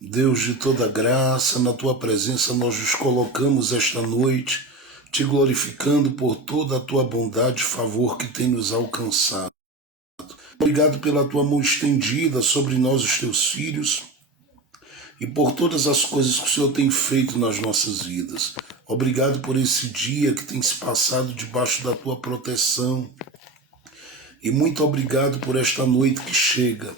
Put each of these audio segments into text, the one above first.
Deus de toda graça, na tua presença nós nos colocamos esta noite, te glorificando por toda a tua bondade e favor que tem nos alcançado. Obrigado pela tua mão estendida sobre nós, os teus filhos, e por todas as coisas que o Senhor tem feito nas nossas vidas. Obrigado por esse dia que tem se passado debaixo da tua proteção. E muito obrigado por esta noite que chega.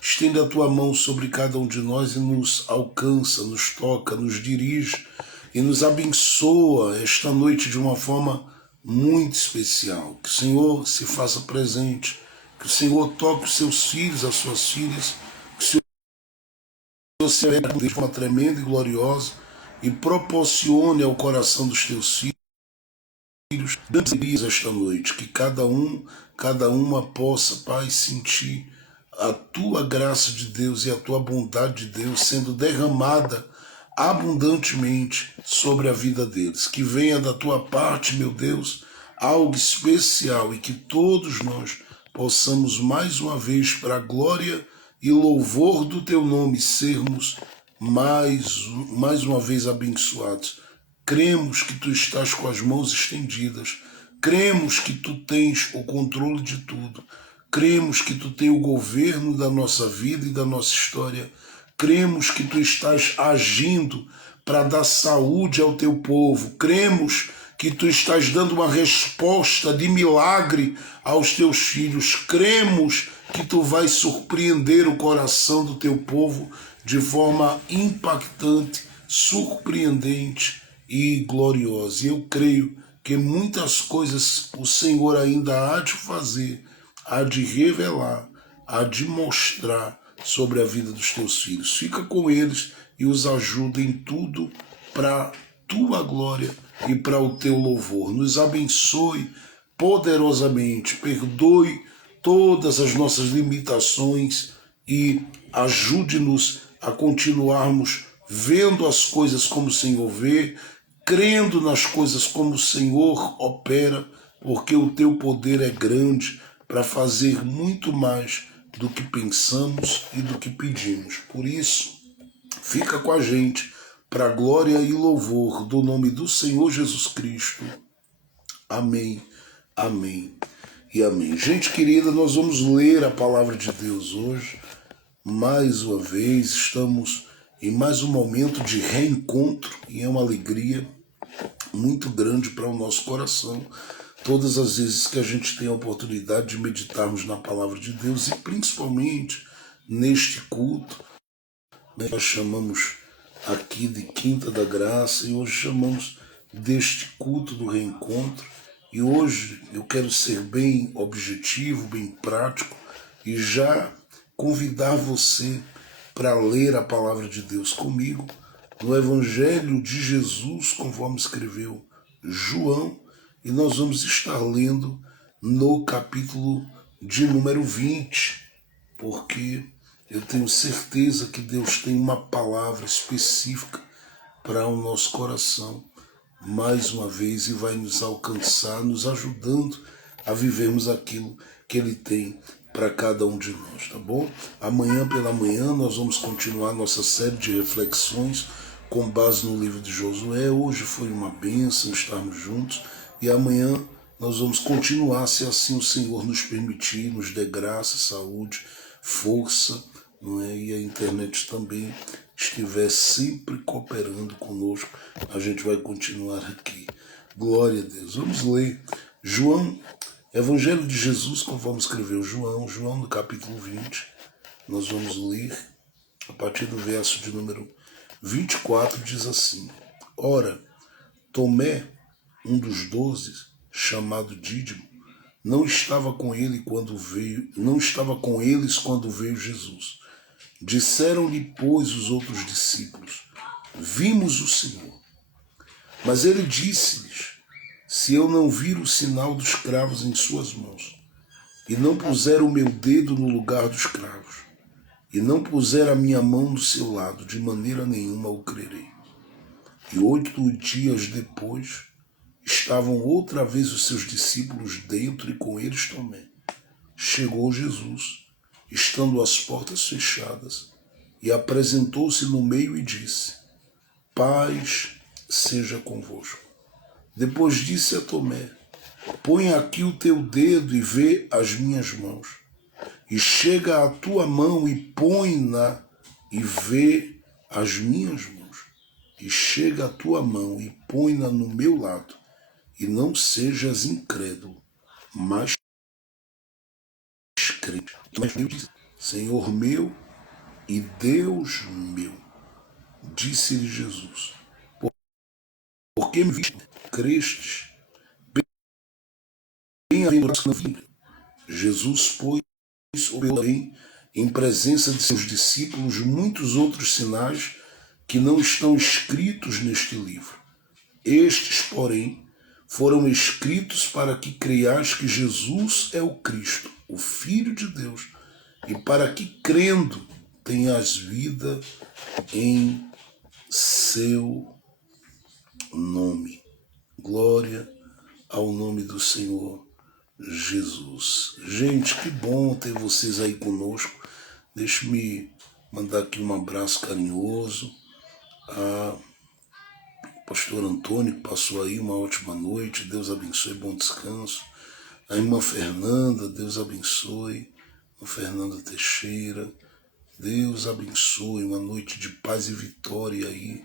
Estende a tua mão sobre cada um de nós e nos alcança, nos toca, nos dirige e nos abençoa esta noite de uma forma muito especial. Que o Senhor se faça presente, que o Senhor toque os seus filhos, as suas filhas, que o Senhor se alegre de forma tremenda e gloriosa e proporcione ao coração dos teus filhos grandes alegrias esta noite, que cada uma possa, Pai, sentir a tua graça de Deus e a tua bondade de Deus sendo derramada abundantemente sobre a vida deles. Que venha da tua parte, meu Deus, algo especial e que todos nós possamos mais uma vez, para a glória e louvor do teu nome, sermos mais uma vez abençoados. Cremos que tu estás com as mãos estendidas, cremos que tu tens o controle de tudo, cremos que tu tens o governo da nossa vida e da nossa história, cremos que tu estás agindo para dar saúde ao teu povo, cremos que tu estás dando uma resposta de milagre aos teus filhos, cremos que tu vais surpreender o coração do teu povo de forma impactante, surpreendente e gloriosa. E eu creio que muitas coisas o Senhor ainda há de fazer, há de revelar, há de mostrar sobre a vida dos teus filhos. Fica com eles e os ajuda em tudo para a tua glória e para o teu louvor. Nos abençoe poderosamente, perdoe todas as nossas limitações e ajude-nos a continuarmos vendo as coisas como o Senhor vê, crendo nas coisas como o Senhor opera, porque o teu poder é grande para fazer muito mais do que pensamos e do que pedimos. Por isso, fica com a gente, para a glória e louvor do nome do Senhor Jesus Cristo. Amém, amém e amém. Gente querida, nós vamos ler a palavra de Deus hoje. Mais uma vez, estamos em mais um momento de reencontro e é uma alegria muito grande para o nosso coração. Todas as vezes que a gente tem a oportunidade de meditarmos na palavra de Deus e principalmente neste culto, nós chamamos aqui de Quinta da Graça e hoje chamamos deste culto do reencontro. E hoje eu quero ser bem objetivo, bem prático e já convidar você para ler a palavra de Deus comigo no Evangelho de Jesus, conforme escreveu João, e nós vamos estar lendo no capítulo de número 20, porque eu tenho certeza que Deus tem uma palavra específica para o nosso coração, mais uma vez, e vai nos alcançar, nos ajudando a vivermos aquilo que Ele tem para cada um de nós, tá bom? Amanhã pela manhã nós vamos continuar nossa série de reflexões com base no livro de Josué. Hoje foi uma bênção estarmos juntos e amanhã nós vamos continuar, se assim o Senhor nos permitir, nos dê graça, saúde, força, não é? E a internet também estiver sempre cooperando conosco, a gente vai continuar aqui. Glória a Deus. Vamos ler João, Evangelho de Jesus, conforme escreveu João no capítulo 20. Nós vamos ler a partir do verso de número 24, diz assim: Ora, Tomé, um dos 12, chamado Dídimo, não estava com eles quando veio Jesus. Disseram-lhe, pois, os outros discípulos: Vimos o Senhor. Mas ele disse-lhes: Se eu não vir o sinal dos cravos em suas mãos, e não puser o meu dedo no lugar dos cravos, e não puser a minha mão do seu lado, de maneira nenhuma o crerei. E 8 dias depois, estavam outra vez os seus discípulos dentro e com eles Tomé. Chegou Jesus, estando as portas fechadas, e apresentou-se no meio e disse: Paz seja convosco. Depois disse a Tomé: Põe aqui o teu dedo e vê as minhas mãos. E chega a tua mão e põe-na e vê as minhas mãos. E chega a tua mão e põe-na no meu lado. E não sejas incrédulo, mas crente. Mas Deus disse: Senhor meu e Deus meu. Disse-lhe Jesus: Porque me viste, crestes, bem-aventurado não vi. Jesus, pois, observou em presença de seus discípulos muitos outros sinais que não estão escritos neste livro. Estes, porém, foram escritos para que creias que Jesus é o Cristo, o Filho de Deus, e para que, crendo, tenhas vida em seu nome. Glória ao nome do Senhor Jesus. Gente, que bom ter vocês aí conosco. Deixe-me mandar aqui um abraço carinhoso a pastor Antônio, que passou aí uma ótima noite. Deus abençoe, bom descanso. A irmã Fernanda, Deus abençoe. A Fernanda Teixeira, Deus abençoe, uma noite de paz e vitória aí.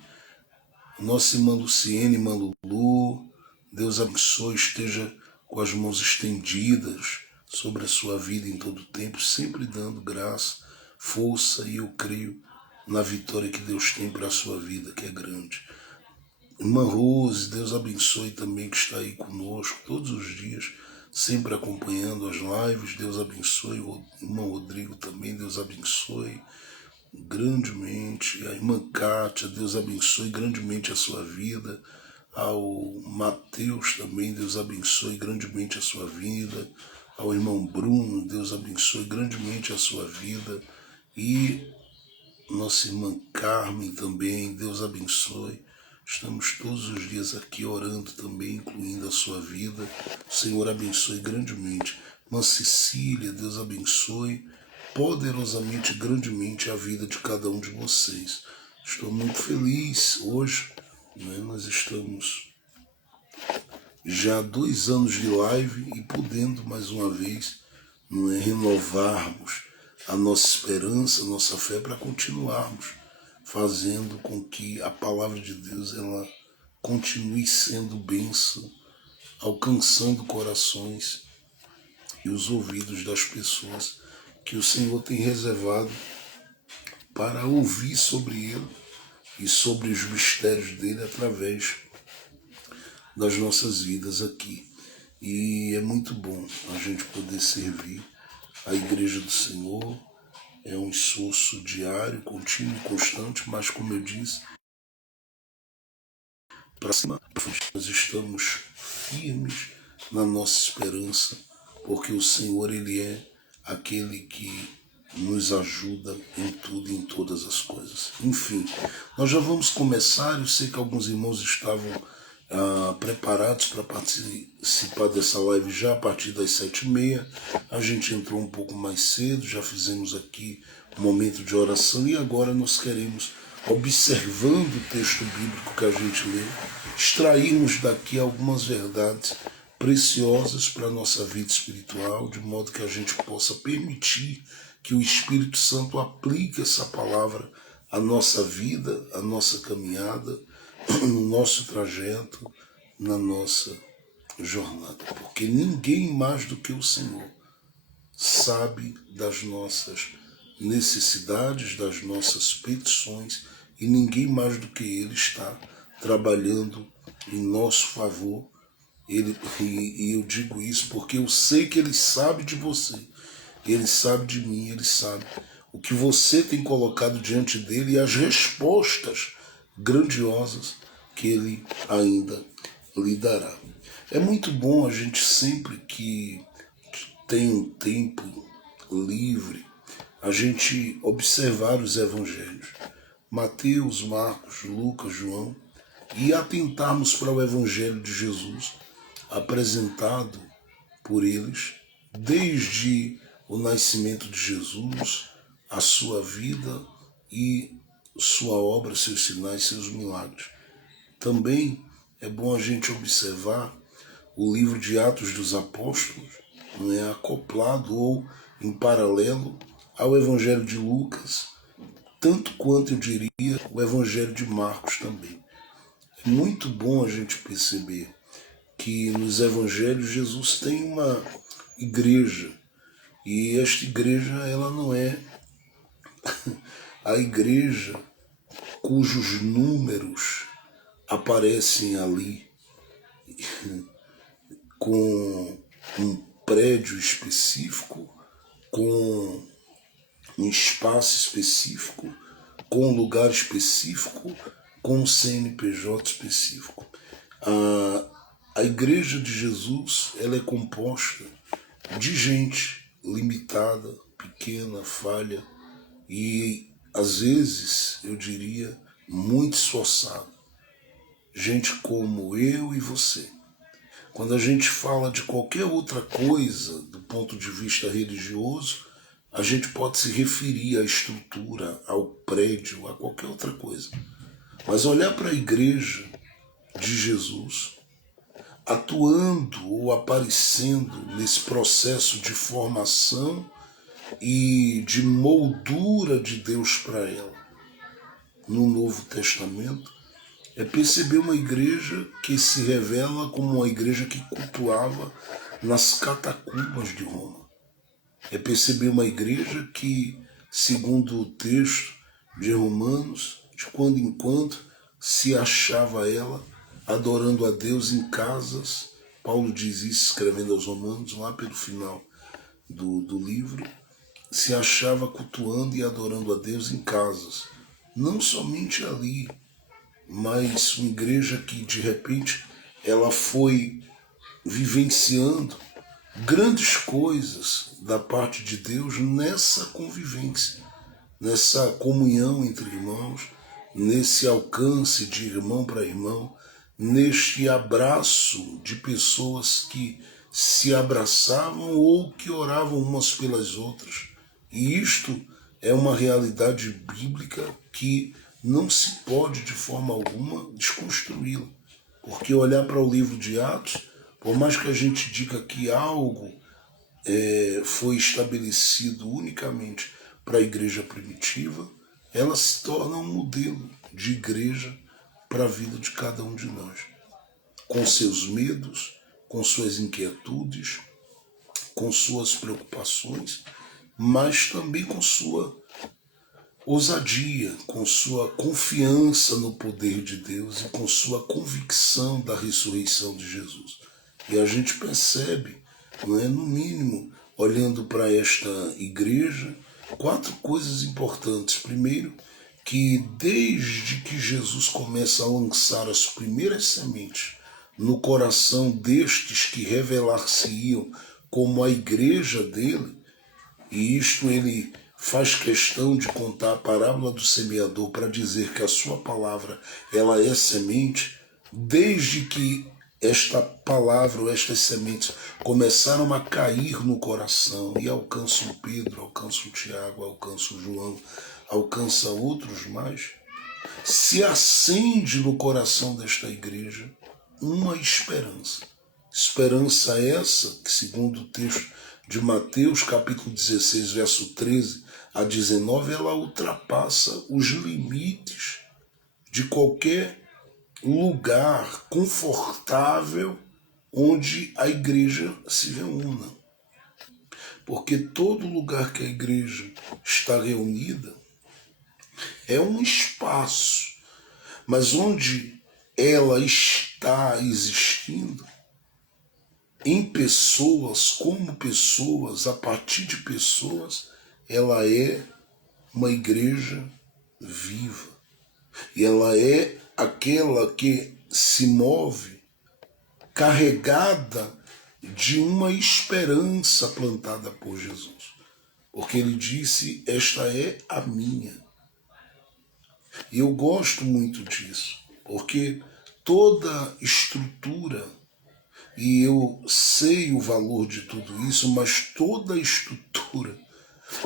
Nossa irmã Luciene, irmã Lulu, Deus abençoe, esteja com as mãos estendidas sobre a sua vida em todo o tempo, sempre dando graça, força, e eu creio na vitória que Deus tem para a sua vida, que é grande. Irmã Rose, Deus abençoe também, que está aí conosco todos os dias, sempre acompanhando as lives. Deus abençoe. O irmão Rodrigo também, Deus abençoe grandemente. A irmã Kátia, Deus abençoe grandemente a sua vida. Ao Mateus também, Deus abençoe grandemente a sua vida. Ao irmão Bruno, Deus abençoe grandemente a sua vida. E nossa irmã Carmen também, Deus abençoe. Estamos todos os dias aqui orando também, incluindo a sua vida. O Senhor abençoe grandemente. Irmã Cecília, Deus abençoe poderosamente, grandemente a vida de cada um de vocês. Estou muito feliz hoje, né? Nós estamos já há 2 anos de live e podendo mais uma vez, não é, renovarmos a nossa esperança, a nossa fé, para continuarmos fazendo com que a palavra de Deus ela continue sendo bênção, alcançando corações e os ouvidos das pessoas que o Senhor tem reservado para ouvir sobre Ele e sobre os mistérios dele através das nossas vidas aqui. E é muito bom a gente poder servir a Igreja do Senhor. É um esforço diário, contínuo e constante, mas como eu disse, para cima, nós estamos firmes na nossa esperança, porque o Senhor, Ele é aquele que nos ajuda em tudo e em todas as coisas. Enfim, nós já vamos começar. Eu sei que alguns irmãos estavam preparados para participar dessa live já a partir das 7h30. A gente entrou um pouco mais cedo, já fizemos aqui um momento de oração e agora nós queremos, observando o texto bíblico que a gente lê, extrairmos daqui algumas verdades preciosas para a nossa vida espiritual, de modo que a gente possa permitir que o Espírito Santo aplique essa palavra à nossa vida, à nossa caminhada, no nosso trajeto, na nossa jornada. Porque ninguém mais do que o Senhor sabe das nossas necessidades, das nossas petições, e ninguém mais do que Ele está trabalhando em nosso favor. E eu digo isso porque eu sei que Ele sabe de você, Ele sabe de mim, Ele sabe o que você tem colocado diante dEle e as respostas grandiosas que Ele ainda lhe dará. É muito bom a gente, sempre que tem um tempo livre, a gente observar os evangelhos, Mateus, Marcos, Lucas, João, e atentarmos para o evangelho de Jesus, apresentado por eles, desde o nascimento de Jesus, a sua vida, e sua obra, seus sinais, seus milagres. Também é bom a gente observar o livro de Atos dos Apóstolos, não é acoplado ou em paralelo ao Evangelho de Lucas, tanto quanto eu diria o Evangelho de Marcos também. É muito bom a gente perceber que nos Evangelhos Jesus tem uma igreja, e esta igreja ela não é a igreja cujos números aparecem ali com um prédio específico, com um espaço específico, com um lugar específico, com um CNPJ específico. A Igreja de Jesus ela é composta de gente limitada, pequena, falha e, às vezes, eu diria, muito esforçada. Gente como eu e você. Quando a gente fala de qualquer outra coisa do ponto de vista religioso, a gente pode se referir à estrutura, ao prédio, a qualquer outra coisa. Mas olhar para a igreja de Jesus, atuando ou aparecendo nesse processo de formação e de moldura de Deus para ela, no Novo Testamento, é perceber uma igreja que se revela como uma igreja que cultuava nas catacumbas de Roma. É perceber uma igreja que, segundo o texto de Romanos, de quando em quando se achava ela adorando a Deus em casas. Paulo diz isso escrevendo aos Romanos, lá pelo final do livro, se achava cultuando e adorando a Deus em casas. Não somente ali, mas uma igreja que de repente ela foi vivenciando grandes coisas da parte de Deus nessa convivência, nessa comunhão entre irmãos, nesse alcance de irmão para irmão, neste abraço de pessoas que se abraçavam ou que oravam umas pelas outras. E isto é uma realidade bíblica que não se pode de forma alguma desconstruí-la. Porque olhar para o livro de Atos, por mais que a gente diga que algo foi estabelecido unicamente para a igreja primitiva, ela se torna um modelo de igreja para a vida de cada um de nós, com seus medos, com suas inquietudes, com suas preocupações, mas também com sua ousadia, com sua confiança no poder de Deus e com sua convicção da ressurreição de Jesus. E a gente percebe, não é, no mínimo, olhando para esta igreja, 4 coisas importantes. Primeiro, que desde que Jesus começa a lançar as primeiras sementes no coração destes que revelar-se-iam como a igreja dele, e isto ele faz questão de contar a parábola do semeador para dizer que a sua palavra ela é semente, desde que esta palavra ou estas sementes começaram a cair no coração e alcançam Pedro, alcançam Tiago, alcançam João, alcança outros mais, se acende no coração desta igreja uma esperança. Esperança essa que, segundo o texto de Mateus, capítulo 16, verso 13 a 19, ela ultrapassa os limites de qualquer lugar confortável onde a igreja se reúna. Porque todo lugar que a igreja está reunida é um espaço, mas onde ela está existindo, em pessoas, como pessoas, a partir de pessoas, ela é uma igreja viva. E ela é aquela que se move carregada de uma esperança plantada por Jesus. Porque ele disse, esta é a minha. E eu gosto muito disso, porque toda estrutura, e eu sei o valor de tudo isso, mas toda estrutura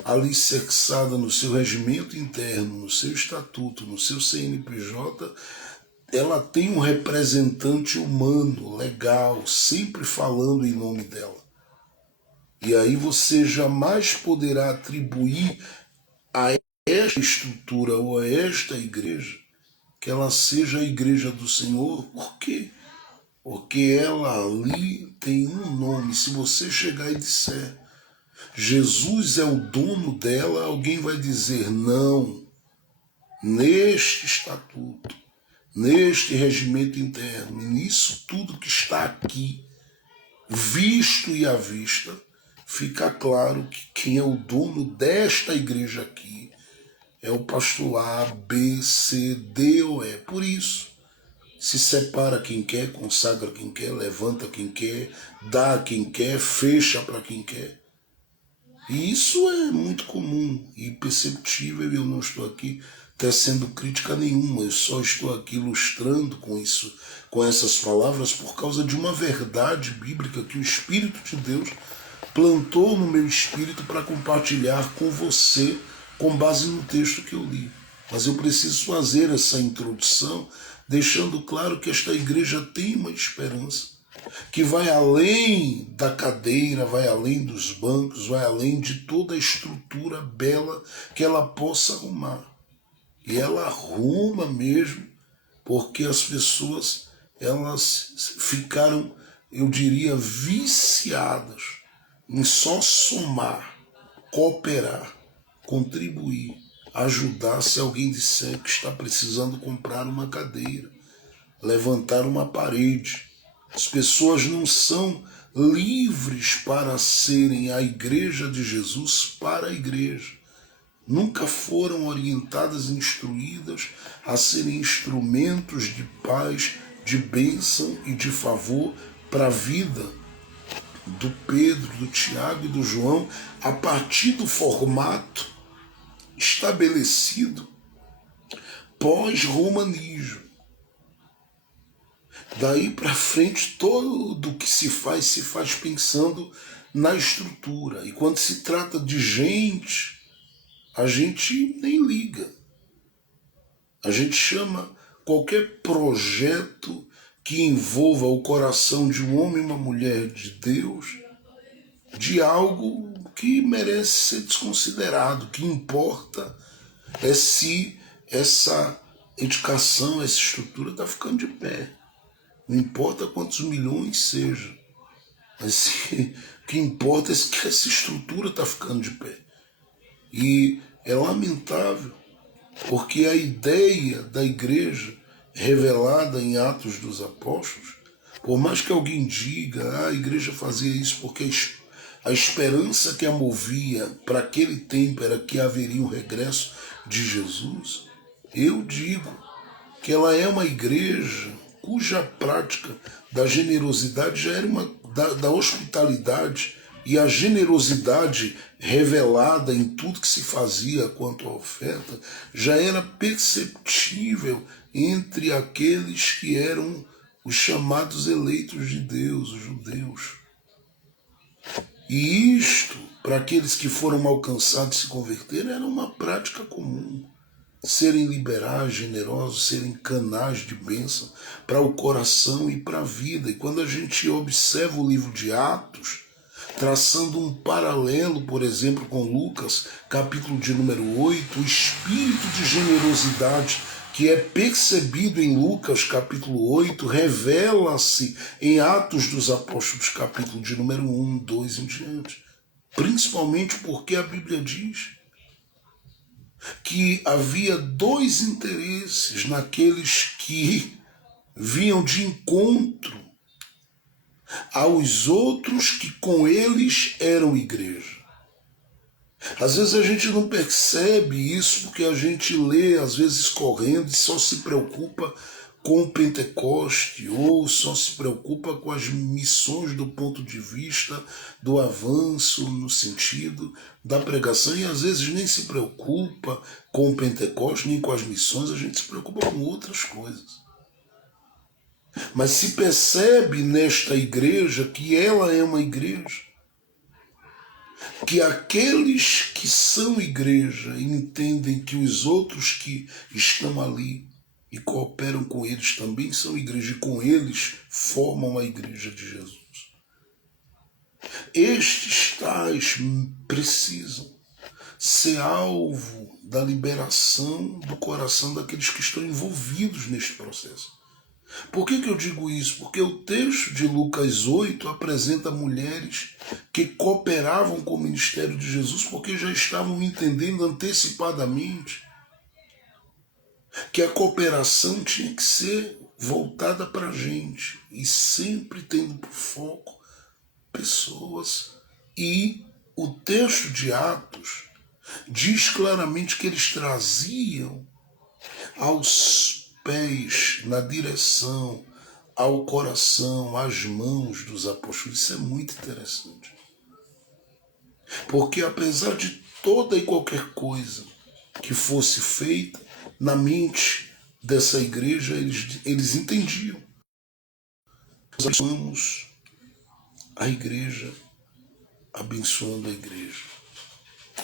alicerçada no seu regimento interno, no seu estatuto, no seu CNPJ, ela tem um representante humano, legal, sempre falando em nome dela. E aí você jamais poderá atribuir a esta estrutura ou a esta igreja que ela seja a igreja do Senhor. Por quê? Porque ela ali tem um nome. Se você chegar e disser Jesus é o dono dela, alguém vai dizer não. Neste estatuto, neste regimento interno, nisso tudo que está aqui, visto e à vista, fica claro que quem é o dono desta igreja aqui é o pastor A, B, C, D ou E. Por isso, se separa quem quer, consagra quem quer, levanta quem quer, dá a quem quer, fecha para quem quer. E isso é muito comum e perceptível, e eu não estou aqui tecendo crítica nenhuma, eu só estou aqui ilustrando com isso, com essas palavras, por causa de uma verdade bíblica que o Espírito de Deus plantou no meu espírito para compartilhar com você com base no texto que eu li. Mas eu preciso fazer essa introdução, deixando claro que esta igreja tem uma esperança, que vai além da cadeira, vai além dos bancos, vai além de toda a estrutura bela que ela possa arrumar. E ela arruma mesmo, porque as pessoas, elas ficaram, eu diria, viciadas em só somar, cooperar, contribuir, ajudar se alguém disser que está precisando comprar uma cadeira, levantar uma parede. As pessoas não são livres para serem a igreja de Jesus para a igreja. Nunca foram orientadas e instruídas a serem instrumentos de paz, de bênção e de favor para a vida do Pedro, do Tiago e do João, a partir do formato estabelecido pós-romanismo. Daí para frente, todo o que se faz pensando na estrutura. E quando se trata de gente, a gente nem liga. A gente chama qualquer projeto que envolva o coração de um homem e uma mulher de Deus de algo que merece ser desconsiderado. O que importa é se essa educação, essa estrutura está ficando de pé. Não importa quantos milhões sejam, mas o que importa é que essa estrutura está ficando de pé. E é lamentável, porque a ideia da igreja revelada em Atos dos Apóstolos, por mais que alguém diga, a igreja fazia isso porque a esperança que a movia para aquele tempo era que haveria um regresso de Jesus, eu digo que ela é uma igreja cuja prática da generosidade já era da hospitalidade e a generosidade revelada em tudo que se fazia quanto à oferta já era perceptível entre aqueles que eram os chamados eleitos de Deus, os judeus. E isto, para aqueles que foram alcançados e se converteram, era uma prática comum. Serem liberais, generosos, serem canais de bênção para o coração e para a vida. E quando a gente observa o livro de Atos, traçando um paralelo, por exemplo, com Lucas, capítulo de número 8, o espírito de generosidade que é percebido em Lucas, capítulo 8, revela-se em Atos dos Apóstolos, capítulo de número 1, 2 em diante. Principalmente porque a Bíblia diz que havia dois interesses naqueles que vinham de encontro aos outros que com eles eram igreja. Às vezes a gente não percebe isso porque a gente lê, às vezes correndo, e só se preocupa com o Pentecoste ou só se preocupa com as missões do ponto de vista do avanço no sentido da pregação e às vezes nem se preocupa com o Pentecoste nem com as missões, a gente se preocupa com outras coisas. Mas se percebe nesta igreja que ela é uma igreja que aqueles que são igreja entendem que os outros que estão ali e cooperam com eles também são igreja, e com eles formam a igreja de Jesus. Estes tais precisam ser alvo da liberação do coração daqueles que estão envolvidos neste processo. Por que eu digo isso? Porque o texto de Lucas 8 apresenta mulheres que cooperavam com o ministério de Jesus porque já estavam entendendo antecipadamente que a cooperação tinha que ser voltada para a gente e sempre tendo por foco pessoas. E o texto de Atos diz claramente que eles traziam aos pés, na direção, ao coração, às mãos dos apóstolos. Isso é muito interessante. Porque apesar de toda e qualquer coisa que fosse feita, na mente dessa igreja, eles entendiam. Nós amamos a igreja, abençoando a igreja.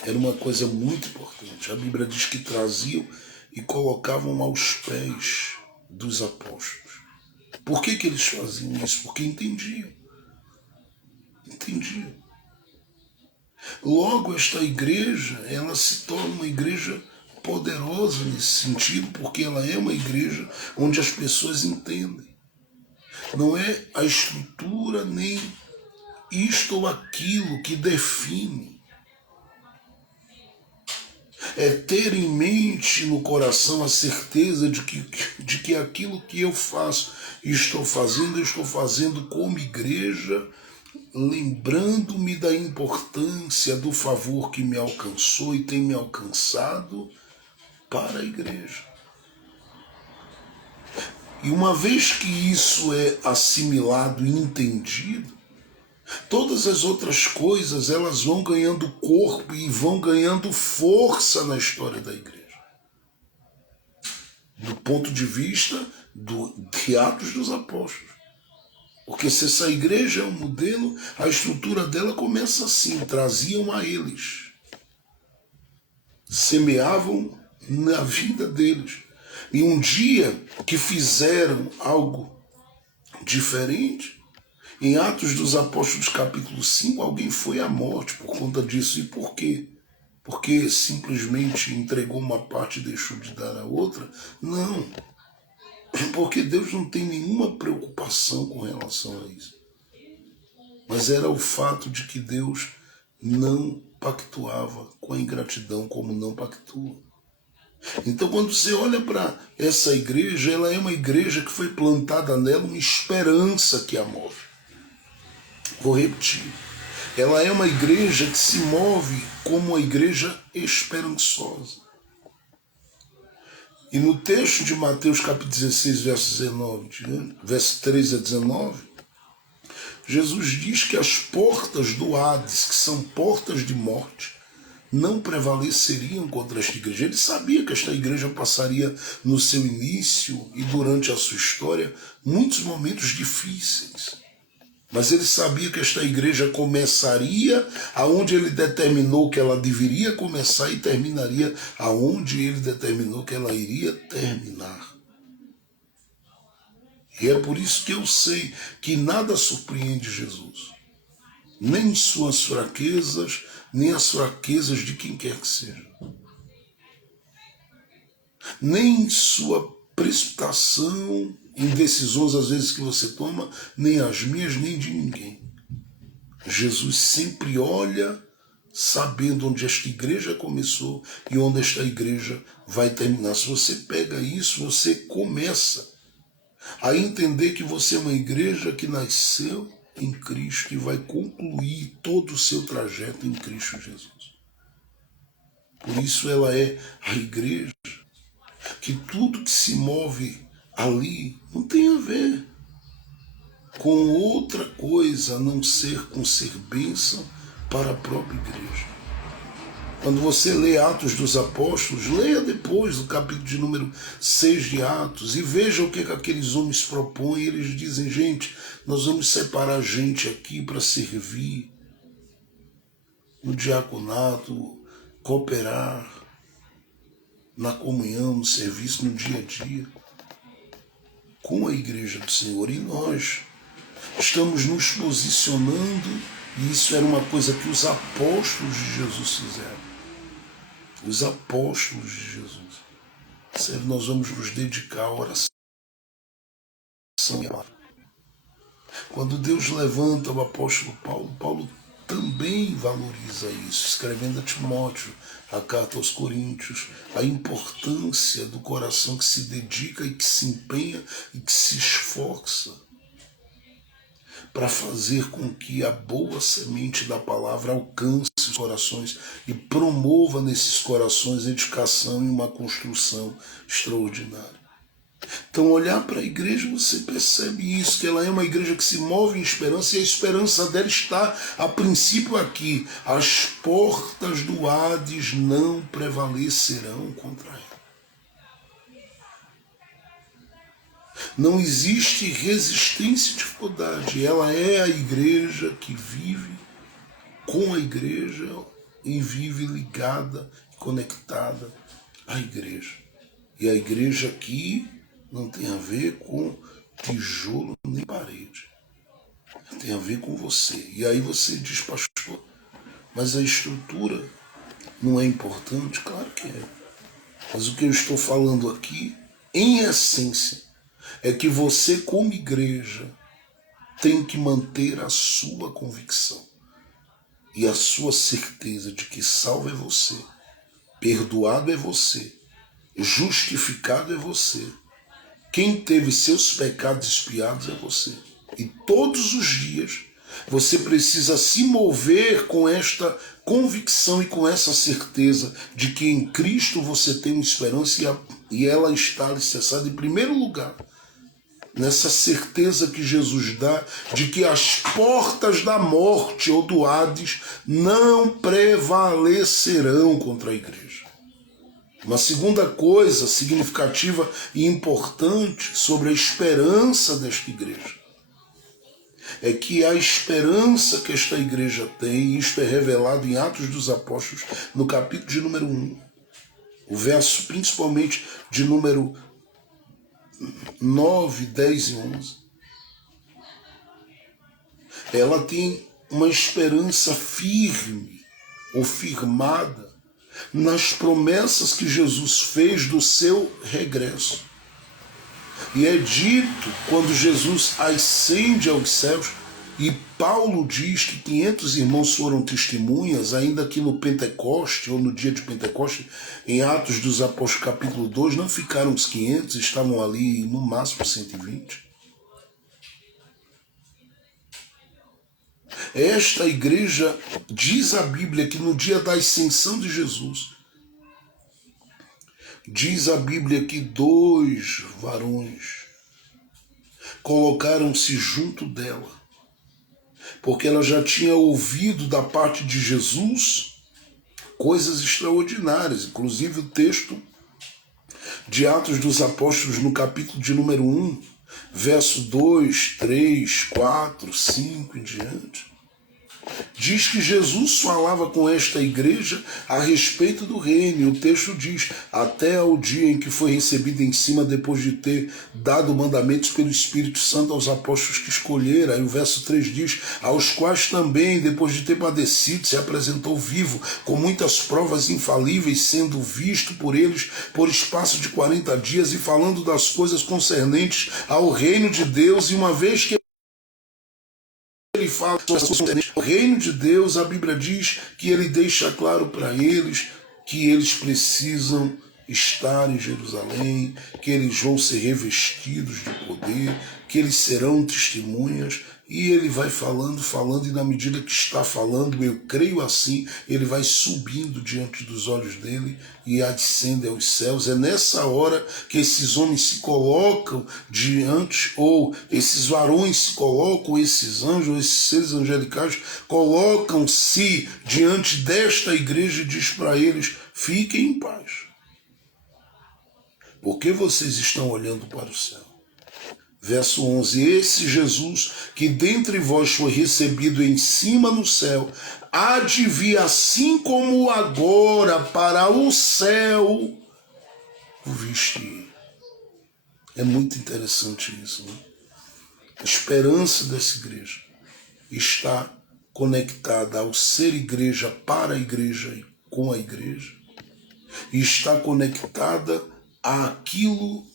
Era uma coisa muito importante. A Bíblia diz que traziam e colocavam aos pés dos apóstolos. Por que eles faziam isso? Porque entendiam. Entendiam. Logo, esta igreja, ela se torna uma igreja poderosa nesse sentido, porque ela é uma igreja onde as pessoas entendem. Não é a estrutura nem isto ou aquilo que define. É ter em mente, no coração, a certeza de que aquilo que eu faço e estou fazendo, eu estou fazendo como igreja, lembrando-me da importância do favor que me alcançou e tem me alcançado para a igreja. E uma vez que isso é assimilado e entendido, todas as outras coisas elas vão ganhando corpo e vão ganhando força na história da igreja. Do ponto de vista de Atos dos Apóstolos. Porque se essa igreja é um modelo, a estrutura dela começa assim: traziam a eles, semeavam na vida deles. E um dia que fizeram algo diferente, em Atos dos Apóstolos capítulo 5, alguém foi à morte por conta disso. E por quê? Porque simplesmente entregou uma parte e deixou de dar a outra? Não. Porque Deus não tem nenhuma preocupação com relação a isso. Mas era o fato de que Deus não pactuava com a ingratidão como não pactua. Então, quando você olha para essa igreja, ela é uma igreja que foi plantada nela uma esperança que a move. Vou repetir. Ela é uma igreja que se move como uma igreja esperançosa. E no texto de Mateus capítulo 16, verso 13 a 19, Jesus diz que as portas do Hades, que são portas de morte, não prevaleceriam contra esta igreja. Ele sabia que esta igreja passaria no seu início e durante a sua história muitos momentos difíceis. Mas ele sabia que esta igreja começaria aonde ele determinou que ela deveria começar e terminaria aonde ele determinou que ela iria terminar. E é por isso que eu sei que nada surpreende Jesus. Nem suas fraquezas, nem as fraquezas de quem quer que seja. Nem sua precipitação em decisões às vezes que você toma, nem as minhas, nem de ninguém. Jesus sempre olha sabendo onde esta igreja começou e onde esta igreja vai terminar. Se você pega isso, você começa a entender que você é uma igreja que nasceu em Cristo e vai concluir todo o seu trajeto em Cristo Jesus. Por isso ela é a igreja que tudo que se move ali não tem a ver com outra coisa a não ser com ser bênção para a própria igreja. Quando você lê Atos dos Apóstolos, leia depois do capítulo de número 6 de Atos e veja o que aqueles homens propõem. Eles dizem: gente, nós vamos separar gente aqui para servir no diaconato, cooperar na comunhão, no serviço, no dia a dia, com a igreja do Senhor. E nós estamos nos posicionando, e isso era uma coisa que os apóstolos de Jesus fizeram. Os apóstolos de Jesus. Sério, nós vamos nos dedicar à oração e à palavra. Quando Deus levanta o apóstolo Paulo, Paulo também valoriza isso, escrevendo a Timóteo, a carta aos Coríntios, a importância do coração que se dedica e que se empenha e que se esforça para fazer com que a boa semente da palavra alcance os corações e promova nesses corações a edificação e uma construção extraordinária. Então, olhar para a igreja, você percebe isso, que ela é uma igreja que se move em esperança, e a esperança dela está, a princípio, aqui. As portas do Hades não prevalecerão contra ela. Não existe resistência e dificuldade. Ela é a igreja que vive com a igreja e vive ligada, conectada à igreja. E a igreja aqui não tem a ver com tijolo nem parede. Tem a ver com você. E aí você diz, pastor, mas a estrutura não é importante? Claro que é. Mas o que eu estou falando aqui, em essência, é que você, como igreja, tem que manter a sua convicção e a sua certeza de que salvo é você, perdoado é você, justificado é você. Quem teve seus pecados expiados é você. E todos os dias você precisa se mover com esta convicção e com essa certeza de que em Cristo você tem uma esperança e ela está alicerçada em primeiro lugar nessa certeza que Jesus dá de que as portas da morte ou do Hades não prevalecerão contra a igreja. Uma segunda coisa significativa e importante sobre a esperança desta igreja é que a esperança que esta igreja tem, e isto é revelado em Atos dos Apóstolos, no capítulo de número 1, o verso principalmente de número 9, 10 e 11, ela tem uma esperança firme ou firmada nas promessas que Jesus fez do seu regresso. E é dito, quando Jesus ascende aos céus, e Paulo diz que 500 irmãos foram testemunhas, ainda que no Pentecoste, ou no dia de Pentecoste, em Atos dos Apóstolos capítulo 2, não ficaram os 500, estavam ali no máximo 120. Esta igreja, diz a Bíblia, que no dia da ascensão de Jesus, diz a Bíblia que 2 varões colocaram-se junto dela, porque ela já tinha ouvido da parte de Jesus coisas extraordinárias, inclusive o texto de Atos dos Apóstolos no capítulo de número 1, verso 2, 3, 4, 5 em diante. Diz que Jesus falava com esta igreja a respeito do reino. E o texto diz, até ao dia em que foi recebido em cima, depois de ter dado mandamentos pelo Espírito Santo aos apóstolos que escolhera. Aí o verso 3 diz, aos quais também, depois de ter padecido, se apresentou vivo, com muitas provas infalíveis, sendo visto por eles por espaço de 40 dias, e falando das coisas concernentes ao reino de Deus. E uma vez que ele fala sobre o reino de Deus, a Bíblia diz que ele deixa claro para eles que eles precisam estar em Jerusalém, que eles vão ser revestidos de poder, que eles serão testemunhas. E ele vai falando, e na medida que está falando, eu creio assim, ele vai subindo diante dos olhos dele e ascende aos céus. É nessa hora que esses homens se colocam diante, ou esses varões se colocam, esses anjos, esses seres angelicais, colocam-se diante desta igreja e diz para eles, fiquem em paz. Porque vocês estão olhando para o céu. Verso 11: esse Jesus, que dentre vós foi recebido em cima no céu, há de vir assim como agora para o céu o viste. É muito interessante isso, né? A esperança dessa igreja está conectada ao ser igreja para a igreja e com a igreja, e está conectada àquilo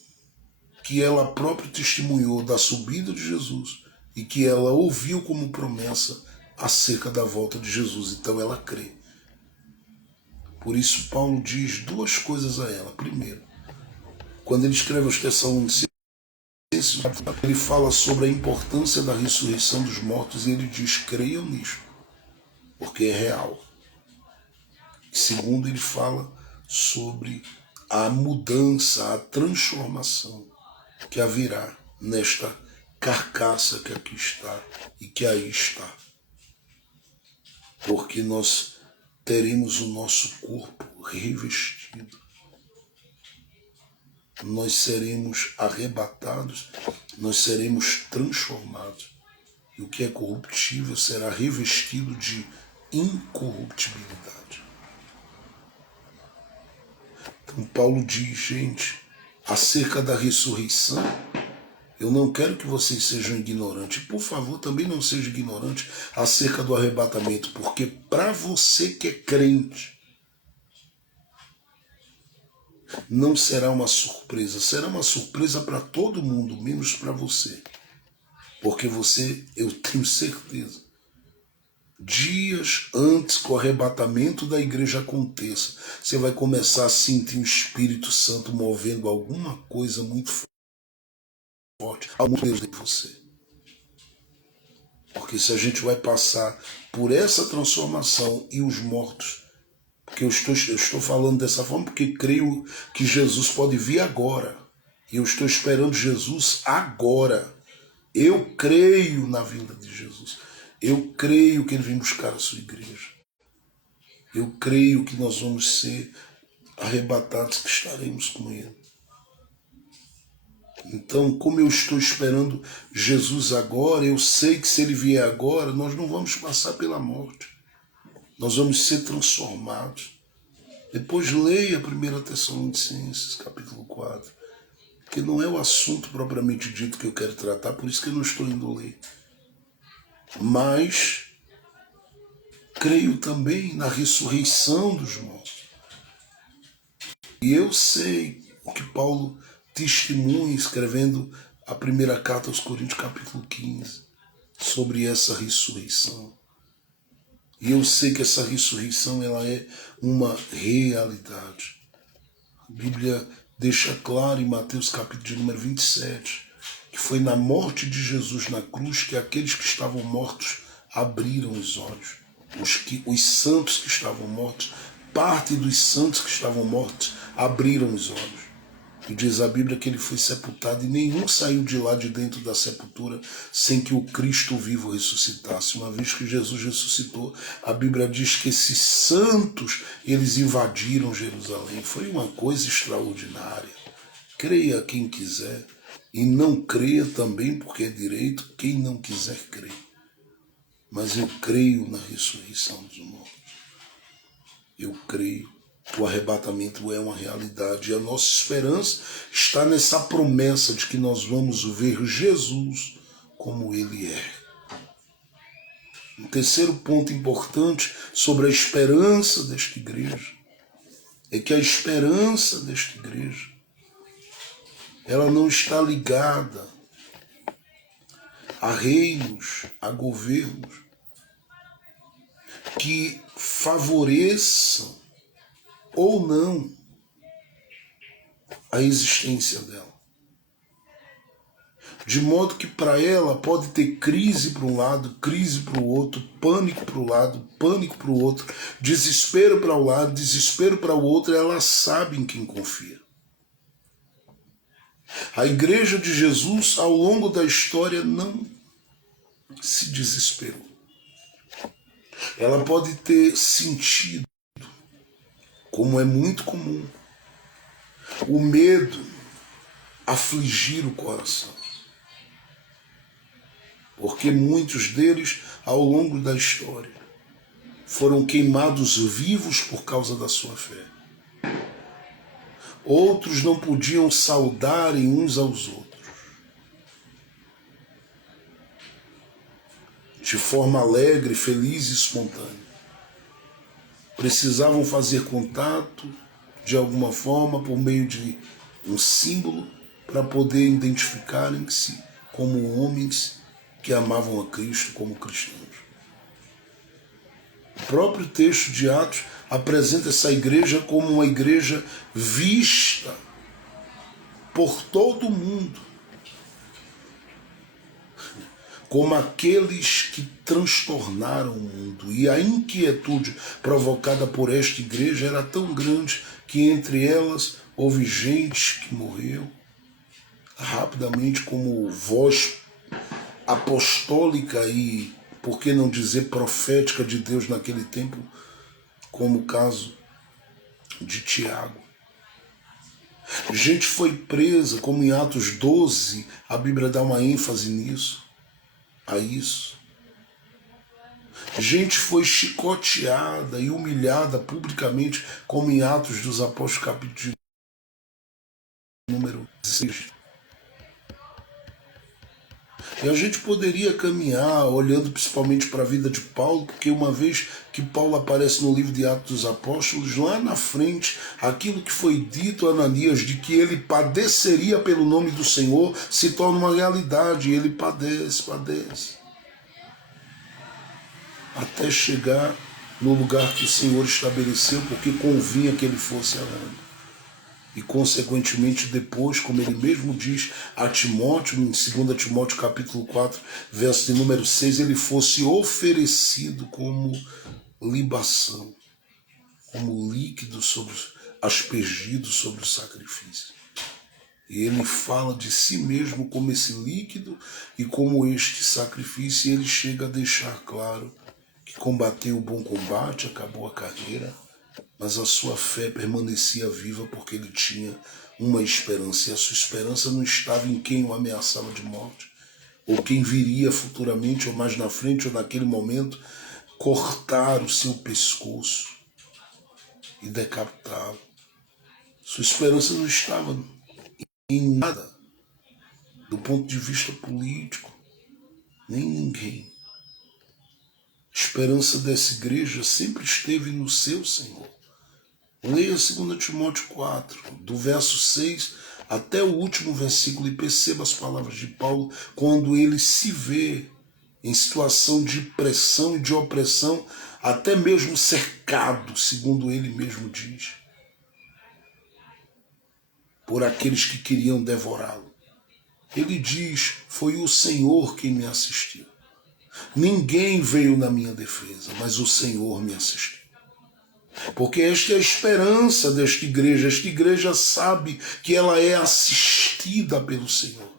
que ela própria testemunhou da subida de Jesus e que ela ouviu como promessa acerca da volta de Jesus. Então ela crê. Por isso Paulo diz duas coisas a ela. Primeiro, quando ele escreve aos Tessalonicenses, ele fala sobre a importância da ressurreição dos mortos e ele diz: creiam nisso, porque é real. E segundo, ele fala sobre a mudança, a transformação que haverá nesta carcaça que aqui está e que aí está. Porque nós teremos o nosso corpo revestido. Nós seremos arrebatados, nós seremos transformados. E o que é corruptível será revestido de incorruptibilidade. Então Paulo diz, gente, acerca da ressurreição, eu não quero que vocês sejam ignorantes. Por favor, também não seja ignorante acerca do arrebatamento, porque para você que é crente, não será uma surpresa. Será uma surpresa para todo mundo, menos para você. Porque você, eu tenho certeza, dias antes que o arrebatamento da igreja aconteça, você vai começar a sentir o Espírito Santo movendo alguma coisa muito forte, algum Deus de você. Porque se a gente vai passar por essa transformação e os mortos, porque eu estou falando dessa forma porque creio que Jesus pode vir agora. E eu estou esperando Jesus agora. Eu creio na vinda de Jesus. Eu creio que ele vem buscar a sua igreja. Eu creio que nós vamos ser arrebatados, que estaremos com ele. Então, como eu estou esperando Jesus agora, eu sei que se ele vier agora, nós não vamos passar pela morte. Nós vamos ser transformados. Depois leia 1 Tessalonicenses, capítulo 4, que não é o assunto propriamente dito que eu quero tratar, por isso que eu não estou indo ler. Mas creio também na ressurreição dos mortos. E eu sei o que Paulo testemunha escrevendo a primeira carta aos Coríntios, capítulo 15, sobre essa ressurreição. E eu sei que essa ressurreição ela é uma realidade. A Bíblia deixa claro em Mateus capítulo de número 27, que foi na morte de Jesus na cruz que aqueles que estavam mortos abriram os olhos. Os santos que estavam mortos, parte dos santos que estavam mortos, abriram os olhos. E diz a Bíblia que ele foi sepultado e nenhum saiu de lá de dentro da sepultura sem que o Cristo vivo ressuscitasse. Uma vez que Jesus ressuscitou, a Bíblia diz que esses santos, eles invadiram Jerusalém. Foi uma coisa extraordinária. Creia quem quiser e não creia também porque é direito quem não quiser crer. Mas eu creio na ressurreição dos mortos. Eu creio. O arrebatamento é uma realidade e a nossa esperança está nessa promessa de que nós vamos ver Jesus como ele é. Um terceiro ponto importante sobre a esperança desta igreja é que a esperança desta igreja ela não está ligada a reinos, a governos que favoreçam ou não a existência dela. De modo que para ela pode ter crise para um lado, crise para o outro, pânico para o lado, pânico para o outro, desespero para um lado, desespero para o outro, ela sabe em quem confia. A igreja de Jesus, ao longo da história, não se desesperou. Ela pode ter sentido, como é muito comum, o medo afligir o coração. porque muitos deles, ao longo da história, foram queimados vivos por causa da sua fé. Outros não podiam saudarem uns aos outros de forma alegre, feliz e espontânea. Precisavam fazer contato de alguma forma por meio de um símbolo para poder identificarem-se como homens que amavam a Cristo como cristãos. O próprio texto de Atos apresenta essa igreja como uma igreja vista por todo mundo, como aqueles que transtornaram o mundo. E a inquietude provocada por esta igreja era tão grande que entre elas houve gente que morreu rapidamente como voz apostólica e, por que não dizer, profética de Deus naquele tempo, como o caso de Tiago. Gente foi presa, como em Atos 12, a Bíblia dá uma ênfase nisso, a isso. Gente foi chicoteada e humilhada publicamente, como em Atos dos Apóstolos, capítulo número 16. E a gente poderia caminhar olhando principalmente para a vida de Paulo, porque uma vez que Paulo aparece no livro de Atos dos Apóstolos, lá na frente, aquilo que foi dito a Ananias de que ele padeceria pelo nome do Senhor se torna uma realidade. E ele padece, até chegar no lugar que o Senhor estabeleceu, porque convinha que ele fosse aonde. E, consequentemente, depois, como ele mesmo diz a Timóteo, em 2 Timóteo capítulo 4, verso de número 6, ele fosse oferecido como libação, como líquido aspergido sobre o sacrifício. E ele fala de si mesmo como esse líquido e como este sacrifício, e ele chega a deixar claro que combateu o bom combate, acabou a carreira, mas a sua fé permanecia viva porque ele tinha uma esperança. E a sua esperança não estava em quem o ameaçava de morte, ou quem viria futuramente, ou mais na frente, ou naquele momento, cortar o seu pescoço e decapitá-lo. Sua esperança não estava em nada, do ponto de vista político, nem ninguém. A esperança dessa igreja sempre esteve no seu Senhor. Leia 2 Timóteo 4, do verso 6 até o último versículo, e perceba as palavras de Paulo quando ele se vê em situação de pressão e de opressão, até mesmo cercado, segundo ele mesmo diz, por aqueles que queriam devorá-lo. Ele diz: foi o Senhor quem me assistiu. Ninguém veio na minha defesa, mas o Senhor me assistiu. Porque esta é a esperança desta igreja. Esta igreja sabe que ela é assistida pelo Senhor.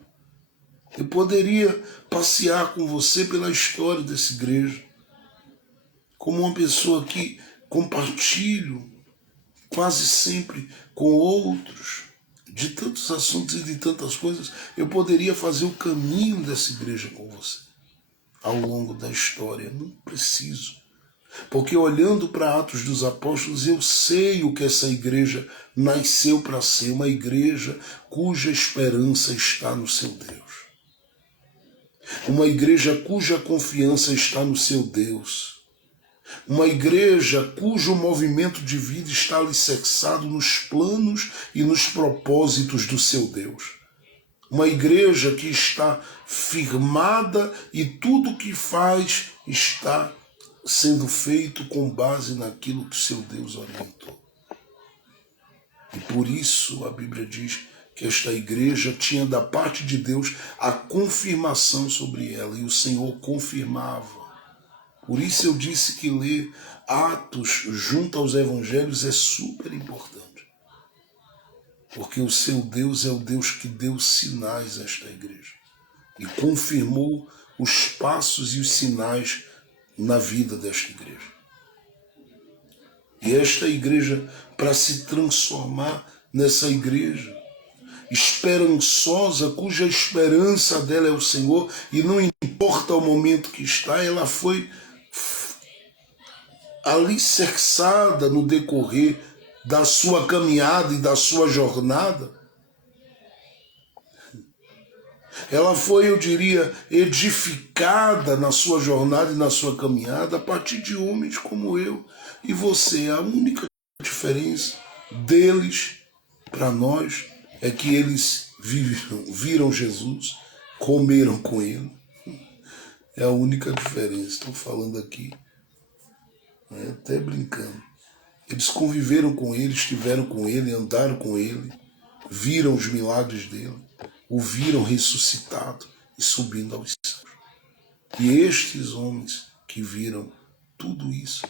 Eu poderia passear com você pela história dessa igreja, como uma pessoa que compartilho quase sempre com outros, de tantos assuntos e de tantas coisas. Eu poderia fazer o caminho dessa igreja com você ao longo da história. Não preciso. Porque olhando para Atos dos Apóstolos, eu sei o que essa igreja nasceu para ser, uma igreja cuja esperança está no seu Deus. Uma igreja cuja confiança está no seu Deus. Uma igreja cujo movimento de vida está alicerçado nos planos e nos propósitos do seu Deus. Uma igreja que está firmada e tudo o que faz está sendo feito com base naquilo que seu Deus orientou. E por isso a Bíblia diz que esta igreja tinha da parte de Deus a confirmação sobre ela, e o Senhor confirmava. Por isso eu disse que ler Atos junto aos Evangelhos é super importante. Porque o seu Deus é o Deus que deu sinais a esta igreja e confirmou os passos e os sinais na vida desta igreja. E esta igreja, para se transformar nessa igreja esperançosa, cuja esperança dela é o Senhor, e não importa o momento que está, ela foi alicerçada no decorrer da sua caminhada e da sua jornada. Ela foi, eu diria, edificada na sua jornada e na sua caminhada a partir de homens como eu e você. A única diferença deles para nós é que eles viram Jesus, comeram com ele. É a única diferença. Estou falando aqui, até brincando. Eles conviveram com ele, estiveram com ele, andaram com ele, viram os milagres dele, o viram ressuscitado e subindo aos céus. E estes homens que viram tudo isso,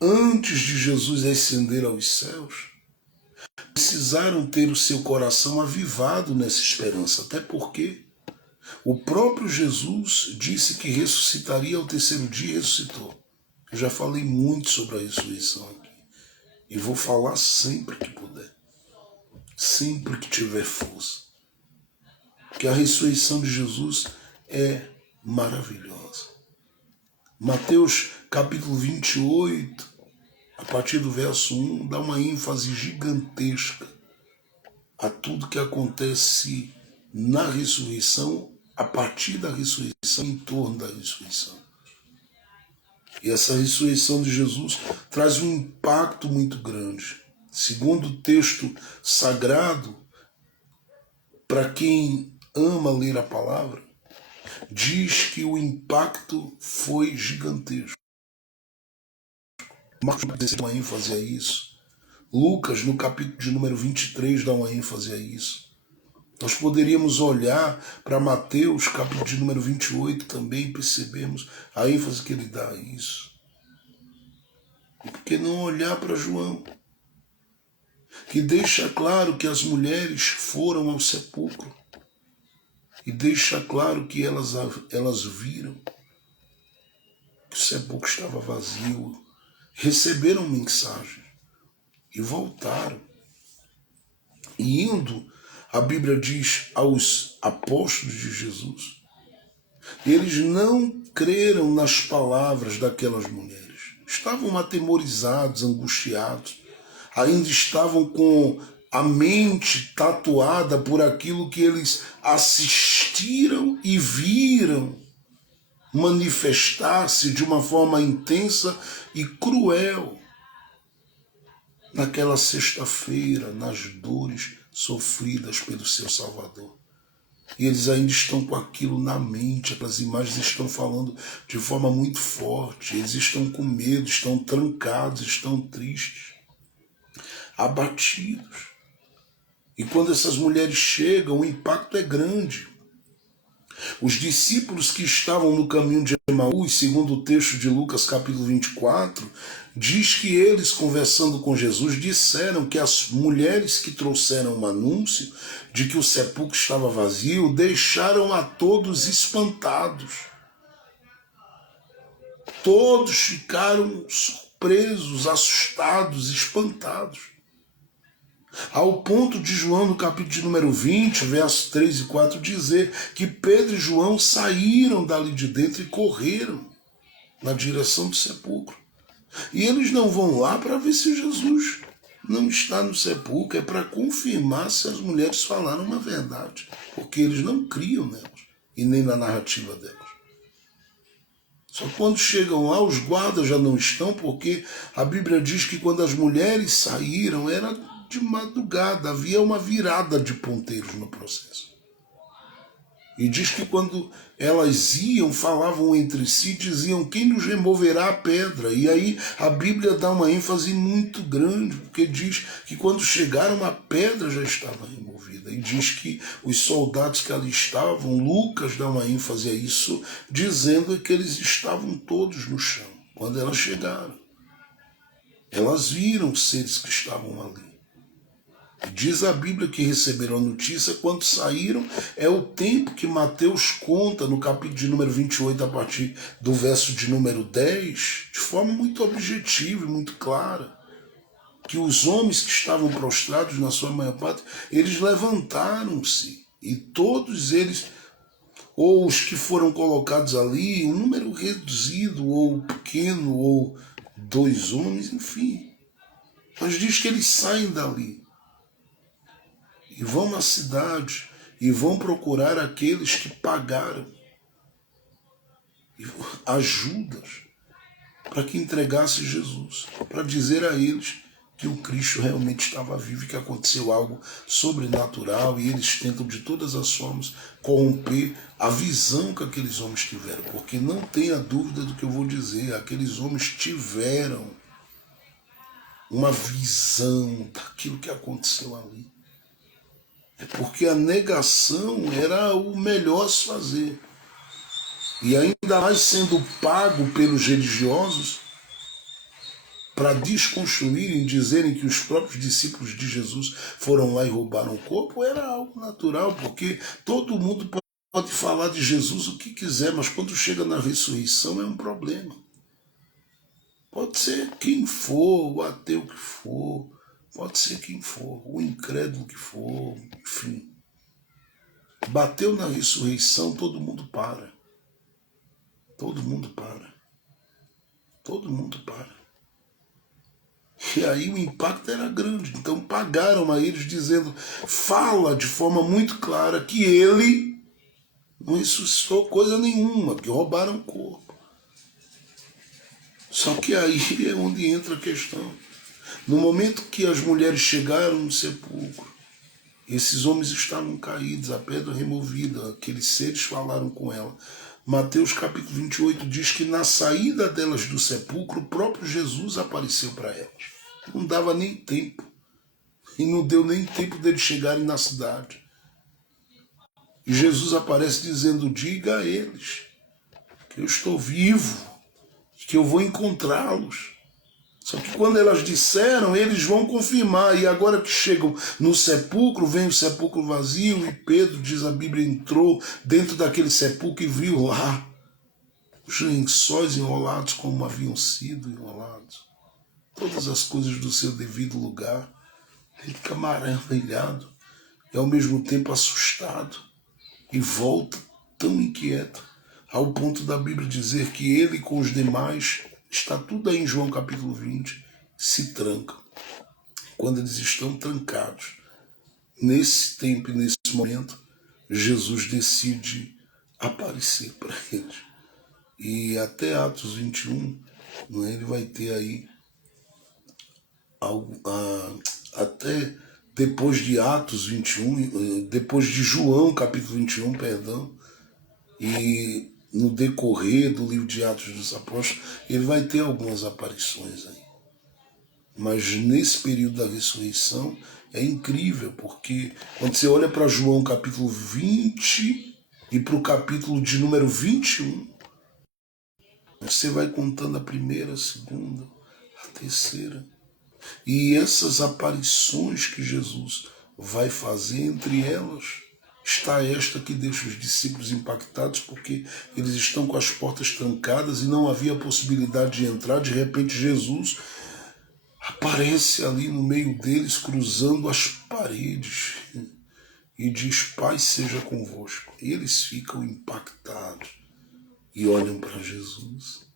antes de Jesus ascender aos céus, precisaram ter o seu coração avivado nessa esperança, até porque o próprio Jesus disse que ressuscitaria ao terceiro dia e ressuscitou. Eu já falei muito sobre a ressurreição aqui. E vou falar sempre que puder. Sempre que tiver força. Porque a ressurreição de Jesus é maravilhosa. Mateus capítulo 28, a partir do verso 1, dá uma ênfase gigantesca a tudo que acontece na ressurreição, a partir da ressurreição, em torno da ressurreição. E essa ressurreição de Jesus traz um impacto muito grande. Segundo o texto sagrado, para quem ama ler a palavra, diz que o impacto foi gigantesco. Marcos dá uma ênfase a isso. Lucas, no capítulo de número 23, dá uma ênfase a isso. Nós poderíamos olhar para Mateus, capítulo de número 28, também percebemos a ênfase que ele dá a isso. E por que não olhar para João, que deixa claro que as mulheres foram ao sepulcro e deixa claro que elas viram que o sepulcro estava vazio, receberam mensagem e voltaram. E indo, a Bíblia diz, aos apóstolos de Jesus, eles não creram nas palavras daquelas mulheres. Estavam atemorizados, angustiados, ainda estavam com a mente tatuada por aquilo que eles assistiram e viram manifestar-se de uma forma intensa e cruel naquela sexta-feira, nas dores sofridas pelo seu Salvador. E eles ainda estão com aquilo na mente, aquelas imagens estão falando de forma muito forte, eles estão com medo, estão trancados, estão tristes, abatidos. E quando essas mulheres chegam, o impacto é grande. Os discípulos que estavam no caminho de Emaús, segundo o texto de Lucas capítulo 24, diz que eles, conversando com Jesus, disseram que as mulheres que trouxeram um anúncio de que o sepulcro estava vazio, deixaram a todos espantados. Todos ficaram surpresos, assustados, espantados. Ao ponto de João, no capítulo de número 20, versos 3 e 4, dizer que Pedro e João saíram dali de dentro e correram na direção do sepulcro. E eles não vão lá para ver se Jesus não está no sepulcro, é para confirmar se as mulheres falaram uma verdade, porque eles não criam nelas e nem na narrativa delas. Só que quando chegam lá, os guardas já não estão, porque a Bíblia diz que quando as mulheres saíram, era de madrugada, havia uma virada de ponteiros no processo. E diz que quando elas iam, falavam entre si, diziam, quem nos removerá a pedra? E aí a Bíblia dá uma ênfase muito grande, porque diz que quando chegaram a pedra já estava removida. E diz que os soldados que ali estavam, Lucas dá uma ênfase a isso, dizendo que eles estavam todos no chão, quando elas chegaram. Elas viram os seres que estavam ali. Diz a Bíblia que receberam a notícia quando saíram, é o tempo que Mateus conta no capítulo de número 28, a partir do verso de número 10, de forma muito objetiva e muito clara. que os homens que estavam prostrados, na sua maior parte, eles levantaram-se. E todos eles, ou os que foram colocados ali, um número reduzido, ou pequeno, ou 2 homens, enfim. Mas diz que eles saem dali e vão à cidade e vão procurar aqueles que pagaram ajudas para que entregasse Jesus, para dizer a eles que o Cristo realmente estava vivo e que aconteceu algo sobrenatural, e eles tentam de todas as formas corromper a visão que aqueles homens tiveram, porque não tenha dúvida do que eu vou dizer, aqueles homens tiveram uma visão daquilo que aconteceu ali. É porque a negação era o melhor a se fazer. E ainda mais sendo pago pelos religiosos para desconstruírem, dizerem que os próprios discípulos de Jesus foram lá e roubaram o corpo, era algo natural, porque todo mundo pode falar de Jesus o que quiser, mas quando chega na ressurreição é um problema. Pode ser quem for, o ateu que for, pode ser quem for, o incrédulo que for, enfim. Bateu na ressurreição, todo mundo para. Todo mundo para. Todo mundo para. E aí o impacto era grande. Então pagaram a eles dizendo, fala de forma muito clara que ele não ressuscitou coisa nenhuma, que roubaram o corpo. Só que aí é onde entra a questão. No momento que as mulheres chegaram no sepulcro, esses homens estavam caídos, a pedra removida, aqueles seres falaram com ela. Mateus capítulo 28 diz que na saída delas do sepulcro, o próprio Jesus apareceu para elas. Não dava nem tempo. E não deu nem tempo deles chegarem na cidade. E Jesus aparece dizendo, diga a eles que eu estou vivo, que eu vou encontrá-los. Só que quando elas disseram, eles vão confirmar. E agora que chegam no sepulcro, vem o sepulcro vazio, e Pedro, diz a Bíblia, entrou dentro daquele sepulcro e viu lá os lençóis enrolados como haviam sido enrolados. Todas as coisas do seu devido lugar. Ele fica maravilhado e ao mesmo tempo assustado. E volta tão inquieto, ao ponto da Bíblia dizer que ele com os demais, está tudo aí em João capítulo 20, se trancam. Quando eles estão trancados, nesse tempo e nesse momento, Jesus decide aparecer para eles. E até Atos 21, ele vai ter aí algo, até depois de Atos 21, depois de João capítulo 21, perdão, e no decorrer do livro de Atos dos Apóstolos, ele vai ter algumas aparições aí. Mas nesse período da ressurreição é incrível, porque quando você olha para João capítulo 20 e para o capítulo de número 21, você vai contando a primeira, a segunda, a terceira. E essas aparições que Jesus vai fazer, entre elas está esta que deixa os discípulos impactados, porque eles estão com as portas trancadas e não havia possibilidade de entrar. De repente Jesus aparece ali no meio deles, cruzando as paredes, e diz, paz seja convosco. E eles ficam impactados e olham para Jesus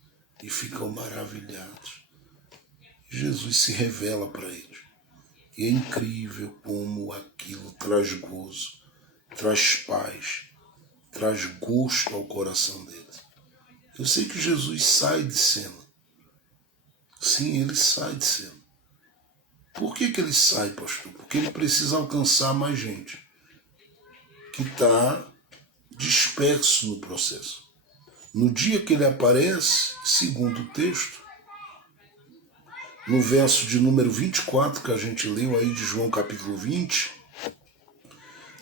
e ficam maravilhados. Jesus se revela para eles. E é incrível como aquilo traz gozo, traz paz, traz gosto ao coração deles. Eu sei que Jesus sai de cena. Sim, ele sai de cena. Por que ele sai, pastor? Porque ele precisa alcançar mais gente que está disperso no processo. No dia que ele aparece, segundo o texto, no verso de número 24, que a gente leu aí de João capítulo 20,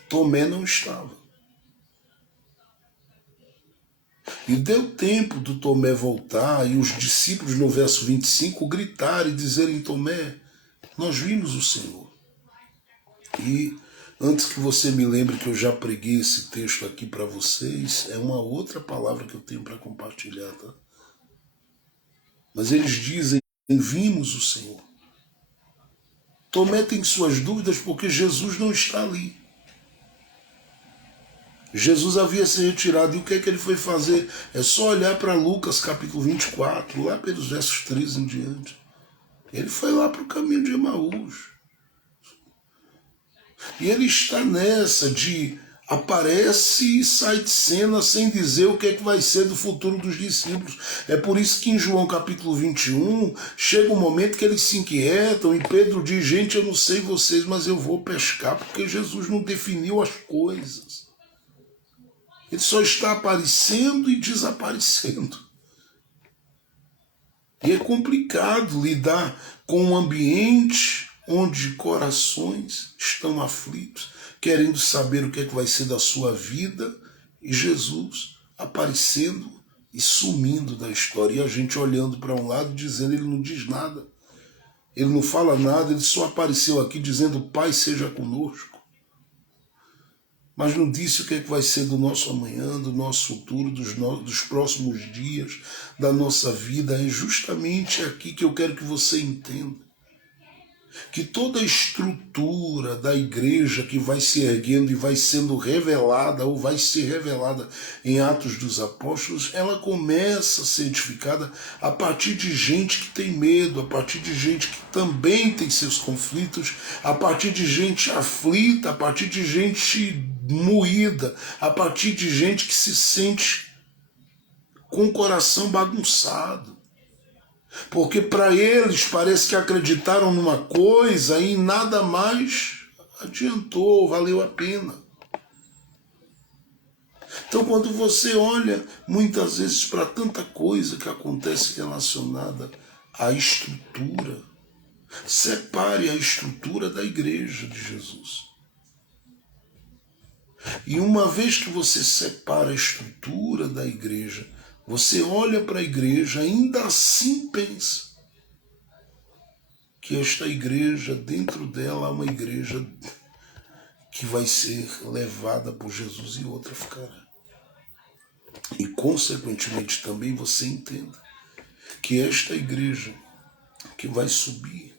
Tomé não estava. E deu tempo do Tomé voltar e os discípulos no verso 25 gritarem e dizerem, Tomé, nós vimos o Senhor. E antes que você me lembre que eu já preguei esse texto aqui para vocês, é uma outra palavra que eu tenho para compartilhar, tá? Mas eles dizem, vimos o Senhor. Tomé tem suas dúvidas porque Jesus não está ali. Jesus havia se retirado, e o que é que ele foi fazer? É só olhar para Lucas capítulo 24, lá pelos versos 13 em diante. Ele foi lá para o caminho de Emaús. E ele está nessa de aparece e sai de cena sem dizer o que é que vai ser do futuro dos discípulos. É por isso que em João capítulo 21 chega um momento que eles se inquietam e Pedro diz, gente, eu não sei vocês, mas eu vou pescar, porque Jesus não definiu as coisas. Ele só está aparecendo e desaparecendo. E é complicado lidar com um ambiente onde corações estão aflitos, querendo saber o que é que vai ser da sua vida, e Jesus aparecendo e sumindo da história. E a gente olhando para um lado, dizendo, ele não diz nada. Ele não fala nada, ele só apareceu aqui dizendo, Pai seja conosco. Mas não disse o que é que vai ser do nosso amanhã, do nosso futuro, dos próximos dias, da nossa vida. É justamente aqui que eu quero que você entenda. Que toda a estrutura da igreja que vai se erguendo e vai sendo revelada, ou vai ser revelada em Atos dos Apóstolos, ela começa a ser edificada a partir de gente que tem medo, a partir de gente que também tem seus conflitos, a partir de gente aflita, a partir de gente moída, a partir de gente que se sente com o coração bagunçado. Porque para eles parece que acreditaram numa coisa e nada mais adiantou, valeu a pena. Então quando você olha muitas vezes para tanta coisa que acontece relacionada à estrutura, separe a estrutura da igreja de Jesus. E uma vez que você separa a estrutura da igreja, você olha para a igreja, ainda assim pensa que esta igreja, dentro dela, há uma igreja que vai ser levada por Jesus e outra ficará. E, consequentemente, também você entenda que esta igreja que vai subir,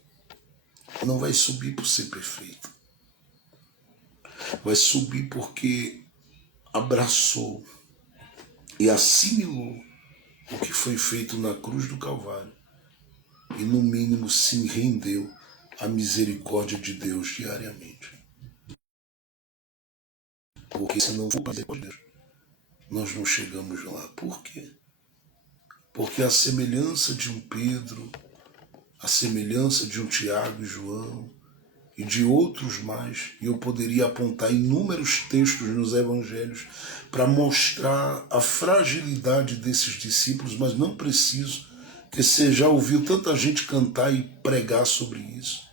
não vai subir por ser perfeita. Vai subir porque abraçou e assimilou o que foi feito na cruz do Calvário e, no mínimo, se rendeu à misericórdia de Deus diariamente. Porque se não for a misericórdia de Deus, nós não chegamos lá. Por quê? Porque a semelhança de um Pedro, a semelhança de um Tiago e João e de outros mais, e eu poderia apontar inúmeros textos nos evangelhos para mostrar a fragilidade desses discípulos, mas não preciso, porque você já ouviu tanta gente cantar e pregar sobre isso.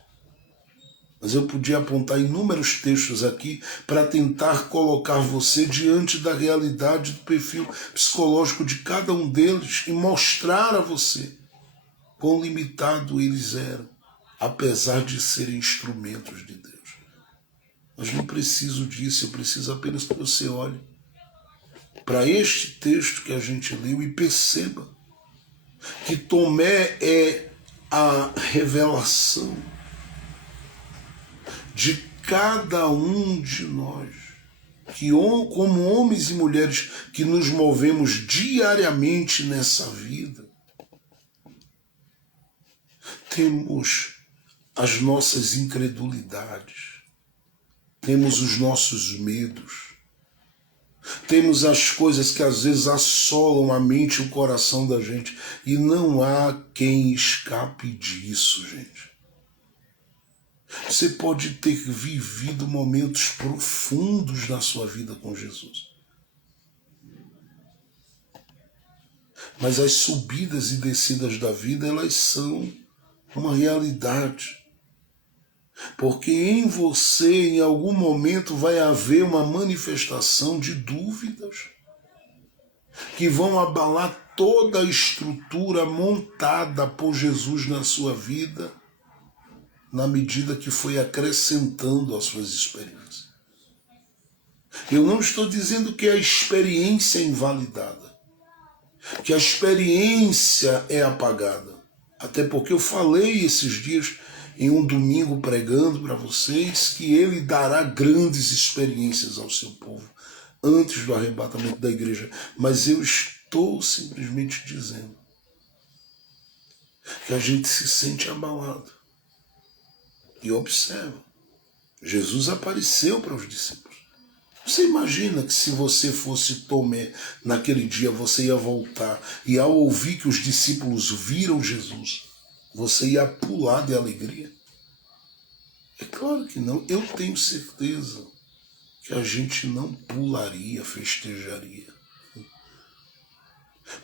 Mas eu podia apontar inúmeros textos aqui para tentar colocar você diante da realidade do perfil psicológico de cada um deles e mostrar a você quão limitado eles eram, apesar de serem instrumentos de Deus. Mas não preciso disso, eu preciso apenas que você olhe para este texto que a gente leu e perceba que Tomé é a revelação de cada um de nós, que como homens e mulheres que nos movemos diariamente nessa vida, temos as nossas incredulidades, temos os nossos medos, temos as coisas que às vezes assolam a mente e o coração da gente, e não há quem escape disso, gente. Você pode ter vivido momentos profundos na sua vida com Jesus, mas as subidas e descidas da vida, elas são uma realidade. Porque em você, em algum momento, vai haver uma manifestação de dúvidas que vão abalar toda a estrutura montada por Jesus na sua vida, na medida que foi acrescentando às suas experiências. Eu não estou dizendo que a experiência é invalidada, que a experiência é apagada. Até porque eu falei esses dias em um domingo pregando para vocês que ele dará grandes experiências ao seu povo antes do arrebatamento da igreja. Mas eu estou simplesmente dizendo que a gente se sente abalado. E observa, Jesus apareceu para os discípulos. Você imagina que se você fosse Tomé naquele dia, você ia voltar e ao ouvir que os discípulos viram Jesus, você ia pular de alegria? É claro que não. Eu tenho certeza que a gente não pularia, festejaria.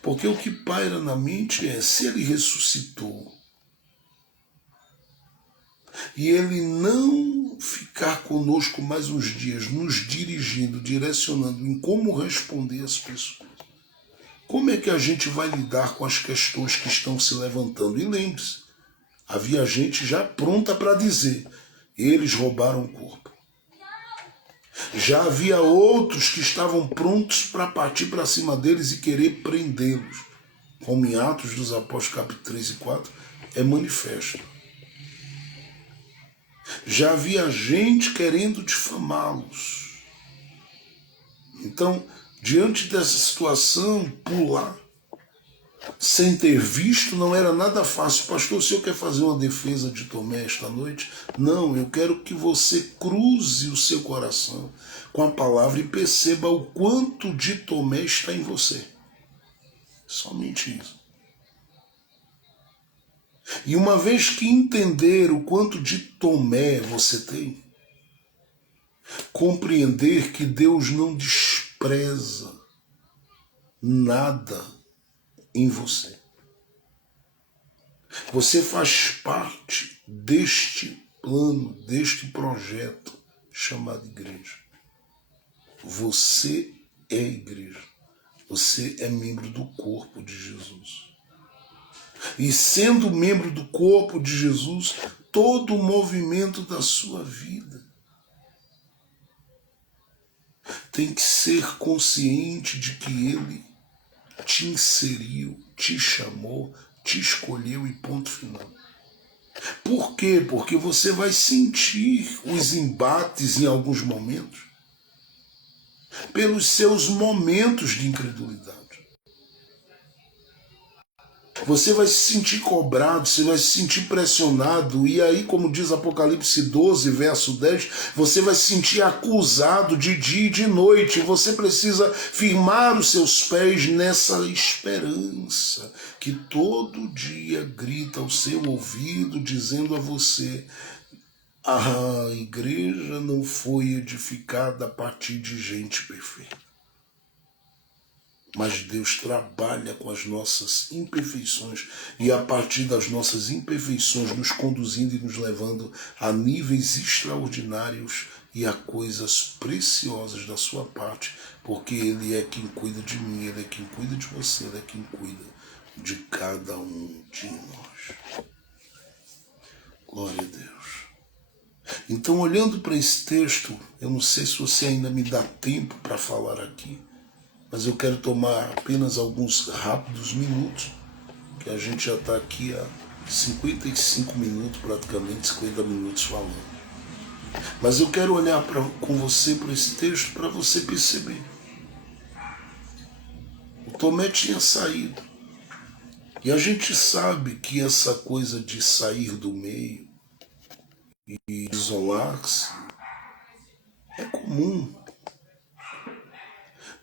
Porque o que paira na mente é, se ele ressuscitou e ele não ficar conosco mais uns dias, nos dirigindo, direcionando em como responder às pessoas, como é que a gente vai lidar com as questões que estão se levantando? E lembre-se, havia gente já pronta para dizer, eles roubaram o corpo. Já havia outros que estavam prontos para partir para cima deles e querer prendê-los. Como em Atos dos Apóstolos, capítulo 3 e 4, é manifesto. Já havia gente querendo difamá-los. Então, diante dessa situação, pular, sem ter visto, não era nada fácil. Pastor, o senhor quer fazer uma defesa de Tomé esta noite? Não, eu quero que você cruze o seu coração com a palavra e perceba o quanto de Tomé está em você. Somente isso. E uma vez que entender o quanto de Tomé você tem, compreender que Deus não despreza nada em você. Você faz parte deste plano, deste projeto chamado igreja. Você é igreja. Você é membro do corpo de Jesus. E sendo membro do corpo de Jesus, todo o movimento da sua vida tem que ser consciente de que Ele te inseriu, te chamou, te escolheu e ponto final. Por quê? Porque você vai sentir os embates em alguns momentos pelos seus momentos de incredulidade. Você vai se sentir cobrado, você vai se sentir pressionado, e aí, como diz Apocalipse 12, verso 10, você vai se sentir acusado de dia e de noite. Você precisa firmar os seus pés nessa esperança que todo dia grita ao seu ouvido, dizendo a você: a igreja não foi edificada a partir de gente perfeita. Mas Deus trabalha com as nossas imperfeições e a partir das nossas imperfeições nos conduzindo e nos levando a níveis extraordinários e a coisas preciosas da sua parte, porque Ele é quem cuida de mim, Ele é quem cuida de você, Ele é quem cuida de cada um de nós. Glória a Deus. Então, olhando para esse texto, eu não sei se você ainda me dá tempo para falar aqui, mas eu quero tomar apenas alguns rápidos minutos, que a gente já está aqui há 55 minutos, praticamente 50 minutos falando. Mas eu quero olhar com você para esse texto para você perceber. O Tomé tinha saído. E a gente sabe que essa coisa de sair do meio e isolar-se é comum.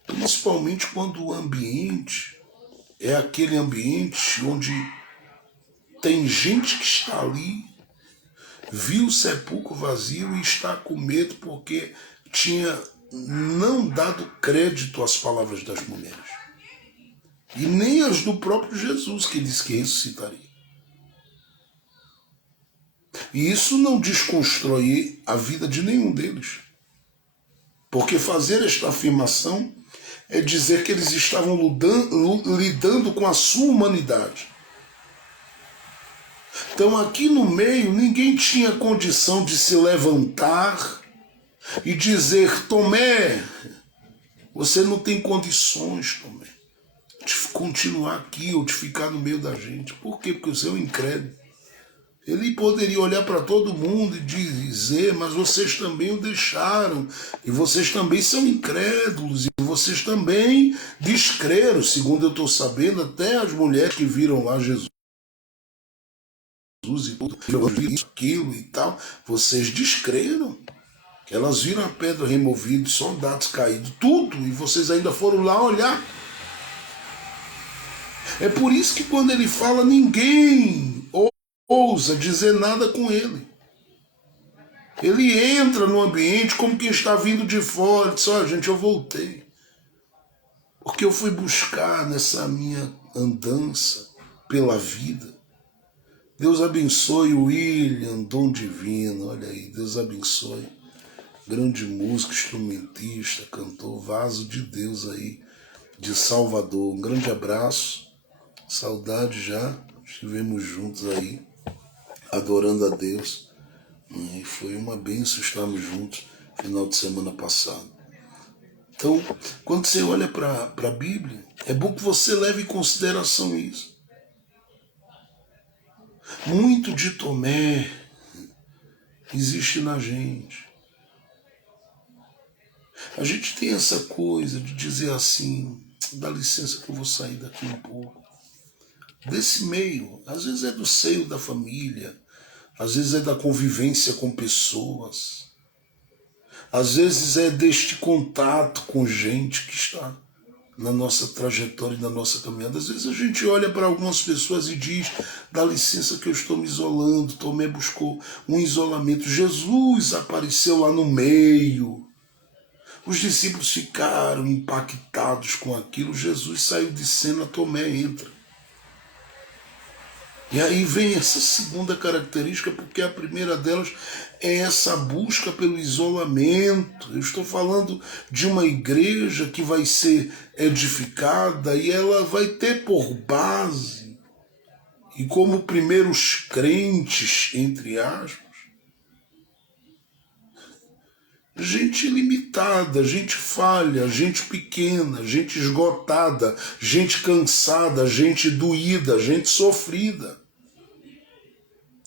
Principalmente quando o ambiente é aquele ambiente onde tem gente que está ali, viu o sepulcro vazio e está com medo porque tinha não dado crédito às palavras das mulheres. E nem as do próprio Jesus, que disse que ressuscitaria. E isso não desconstrói a vida de nenhum deles. Porque fazer esta afirmação é dizer que eles estavam lidando com a sua humanidade. Então aqui no meio ninguém tinha condição de se levantar e dizer: Tomé, você não tem condições, Tomé, de continuar aqui ou de ficar no meio da gente. Por quê? Porque você é um incrédulo. Ele poderia olhar para todo mundo e dizer, mas vocês também o deixaram, e vocês também são incrédulos, e vocês também descreram, segundo eu estou sabendo, até as mulheres que viram lá Jesus e tudo, isso, aquilo e tal, vocês descreram. Elas viram a pedra removida, soldados caídos, tudo, e vocês ainda foram lá olhar. É por isso que quando ele fala, ninguém ousa dizer nada com ele. Ele entra no ambiente como quem está vindo de fora, diz, olha gente, eu voltei. Porque eu fui buscar nessa minha andança pela vida. Deus abençoe o William, dom divino, olha aí, Deus abençoe. Grande músico, instrumentista, cantor, vaso de Deus aí, de Salvador. Um grande abraço, saudade já, estivemos juntos aí, adorando a Deus. E foi uma bênção estarmos juntos final de semana passado. Então, quando você olha para a Bíblia, é bom que você leve em consideração isso. Muito de Tomé existe na gente. A gente tem essa coisa de dizer assim, dá licença que eu vou sair daqui um pouco. Desse meio, às vezes é do seio da família, às vezes é da convivência com pessoas, às vezes é deste contato com gente que está na nossa trajetória e na nossa caminhada. Às vezes a gente olha para algumas pessoas e diz, dá licença que eu estou me isolando, Tomé buscou um isolamento. Jesus apareceu lá no meio. Os discípulos ficaram impactados com aquilo. Jesus saiu de cena, Tomé entra. E aí vem essa segunda característica, porque a primeira delas é essa busca pelo isolamento. Eu estou falando de uma igreja que vai ser edificada e ela vai ter por base, e como primeiros crentes, entre aspas, gente limitada, gente falha, gente pequena, gente esgotada, gente cansada, gente doída, gente sofrida.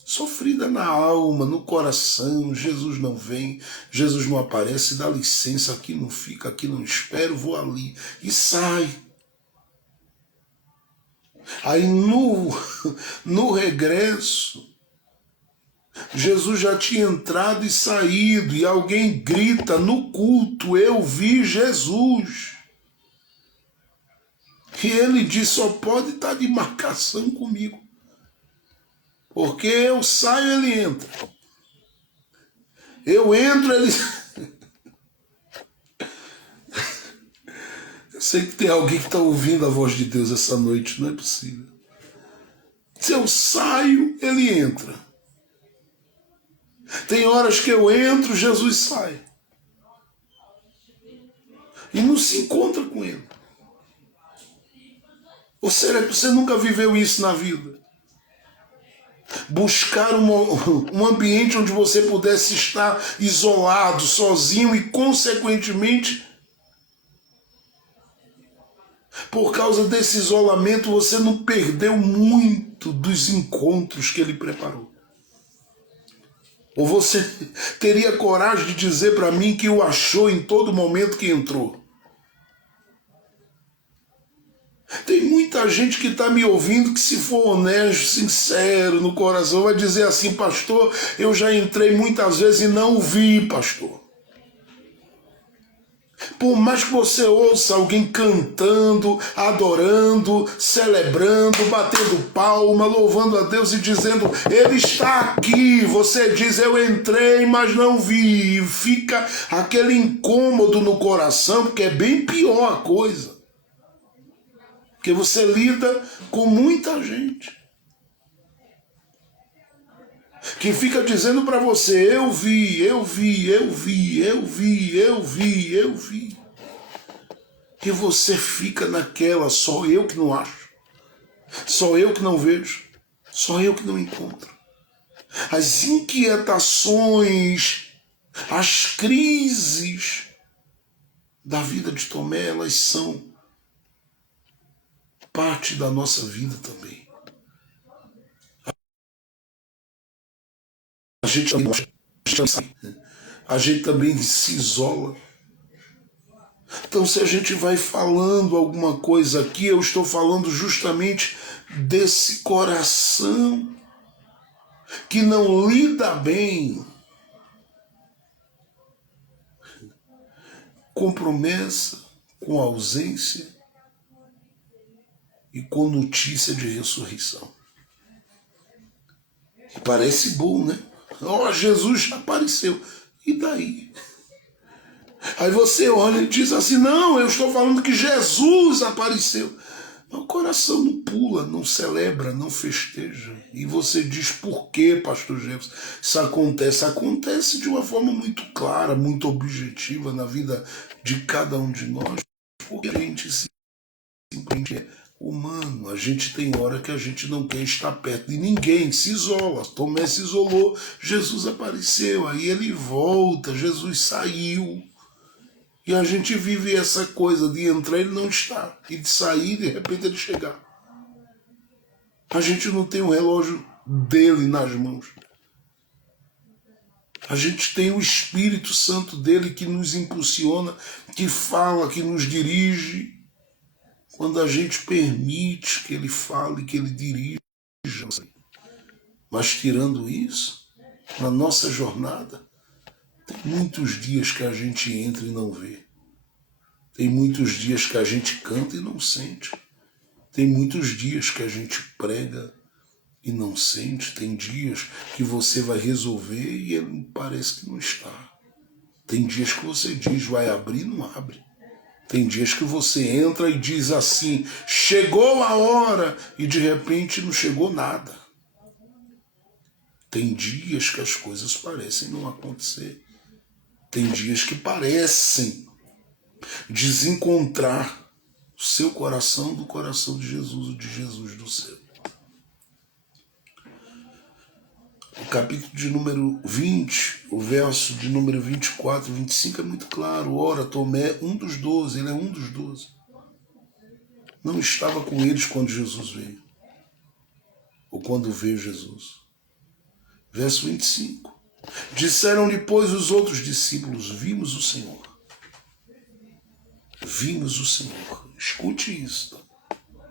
Sofrida na alma, no coração, Jesus não vem, Jesus não aparece, dá licença, aqui não fica, aqui não espero, vou ali. E sai. Aí no regresso, Jesus já tinha entrado e saído, e alguém grita no culto, eu vi Jesus. E ele diz, só pode estar de marcação comigo. Porque eu saio, ele entra. Eu entro, ele... Eu sei que tem alguém que está ouvindo a voz de Deus essa noite, não é possível. Se eu saio, ele entra. Tem horas que eu entro, Jesus sai. E não se encontra com ele. Ou será que você nunca viveu isso na vida? Buscar um ambiente onde você pudesse estar isolado, sozinho e, consequentemente, por causa desse isolamento, você não perdeu muito dos encontros que ele preparou. Ou você teria coragem de dizer para mim que o achou em todo momento que entrou? Tem muita gente que está me ouvindo que, se for honesto, sincero, no coração, vai dizer assim, pastor, eu já entrei muitas vezes e não o vi, pastor. Por mais que você ouça alguém cantando, adorando, celebrando, batendo palma, louvando a Deus e dizendo, ele está aqui, você diz, eu entrei, mas não vi. E fica aquele incômodo no coração, porque é bem pior a coisa. Porque você lida com muita gente que fica dizendo para você, eu vi, eu vi, eu vi, eu vi, eu vi, eu vi. E você fica naquela, só eu que não acho, só eu que não vejo, só eu que não encontro. As inquietações, as crises da vida de Tomé, elas são parte da nossa vida também. a gente também se isola. Então, se a gente vai falando alguma coisa aqui, eu estou falando justamente desse coração que não lida bem com promessa, com ausência e com notícia de ressurreição. E parece bom, né? Ó, Jesus já apareceu. E daí? Aí você olha e diz assim, não, eu estou falando que Jesus apareceu. O coração não pula, não celebra, não festeja. E você diz, por quê, pastor Jefferson? Isso acontece? Acontece de uma forma muito clara, muito objetiva na vida de cada um de nós. Porque a gente simplesmente é humano. A gente tem hora que a gente não quer estar perto de ninguém, se isola. Tomé se isolou, Jesus apareceu, aí ele volta, Jesus saiu. E a gente vive essa coisa de entrar e ele não está, e de sair de repente ele chegar. A gente não tem o relógio dele nas mãos. A gente tem o Espírito Santo dele que nos impulsiona, que fala, que nos dirige. Quando a gente permite que ele fale, que ele dirija. Mas tirando isso, na nossa jornada, tem muitos dias que a gente entra e não vê. Tem muitos dias que a gente canta e não sente. Tem muitos dias que a gente prega e não sente. Tem dias que você vai resolver e ele parece que não está. Tem dias que você diz, vai abrir e não abre. Tem dias que você entra e diz assim, chegou a hora, e de repente não chegou nada. Tem dias que as coisas parecem não acontecer. Tem dias que parecem desencontrar o seu coração do coração de Jesus, o de Jesus do céu. O capítulo de número 20, o verso de número 24, 25 é muito claro. Ora, Tomé, um dos 12, ele é um dos 12. Não estava com eles quando Jesus veio, ou quando veio Jesus. Verso 25. Disseram-lhe, pois, os outros discípulos, vimos o Senhor. Vimos o Senhor. Escute isso. Tá?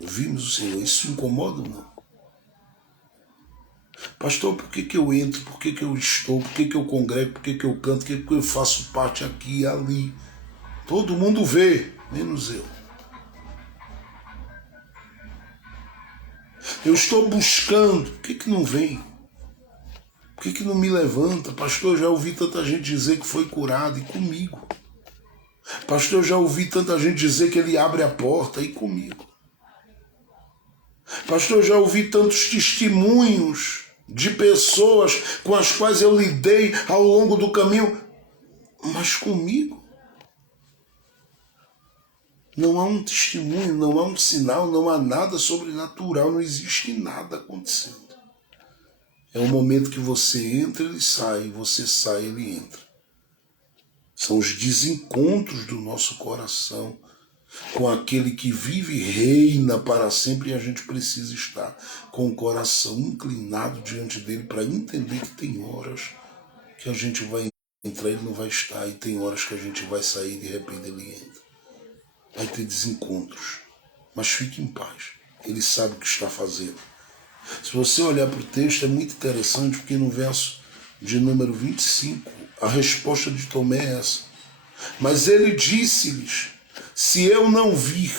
Vimos o Senhor. Isso incomoda ou não? Pastor, por que eu entro? Por que eu estou? Por que eu congrego? Por que eu canto? Por que eu faço parte aqui e ali? Todo mundo vê, menos eu. Eu estou buscando. Por que não vem? Por que não me levanta? Pastor, eu já ouvi tanta gente dizer que foi curado, e comigo. Pastor, eu já ouvi tanta gente dizer que ele abre a porta, e comigo. Pastor, eu já ouvi tantos testemunhos de pessoas com as quais eu lidei ao longo do caminho, mas comigo. Não há um testemunho, não há um sinal, não há nada sobrenatural, não existe nada acontecendo. É o momento que você entra, ele sai, você sai, ele entra. São os desencontros do nosso coração com aquele que vive e reina para sempre, e a gente precisa estar com o coração inclinado diante dele para entender que tem horas que a gente vai entrar e ele não vai estar, e tem horas que a gente vai sair e de repente ele entra. Vai ter desencontros, mas fique em paz. Ele sabe o que está fazendo. Se você olhar para o texto, é muito interessante, porque no verso de número 25, a resposta de Tomé é essa. Mas ele disse-lhes, se eu não vir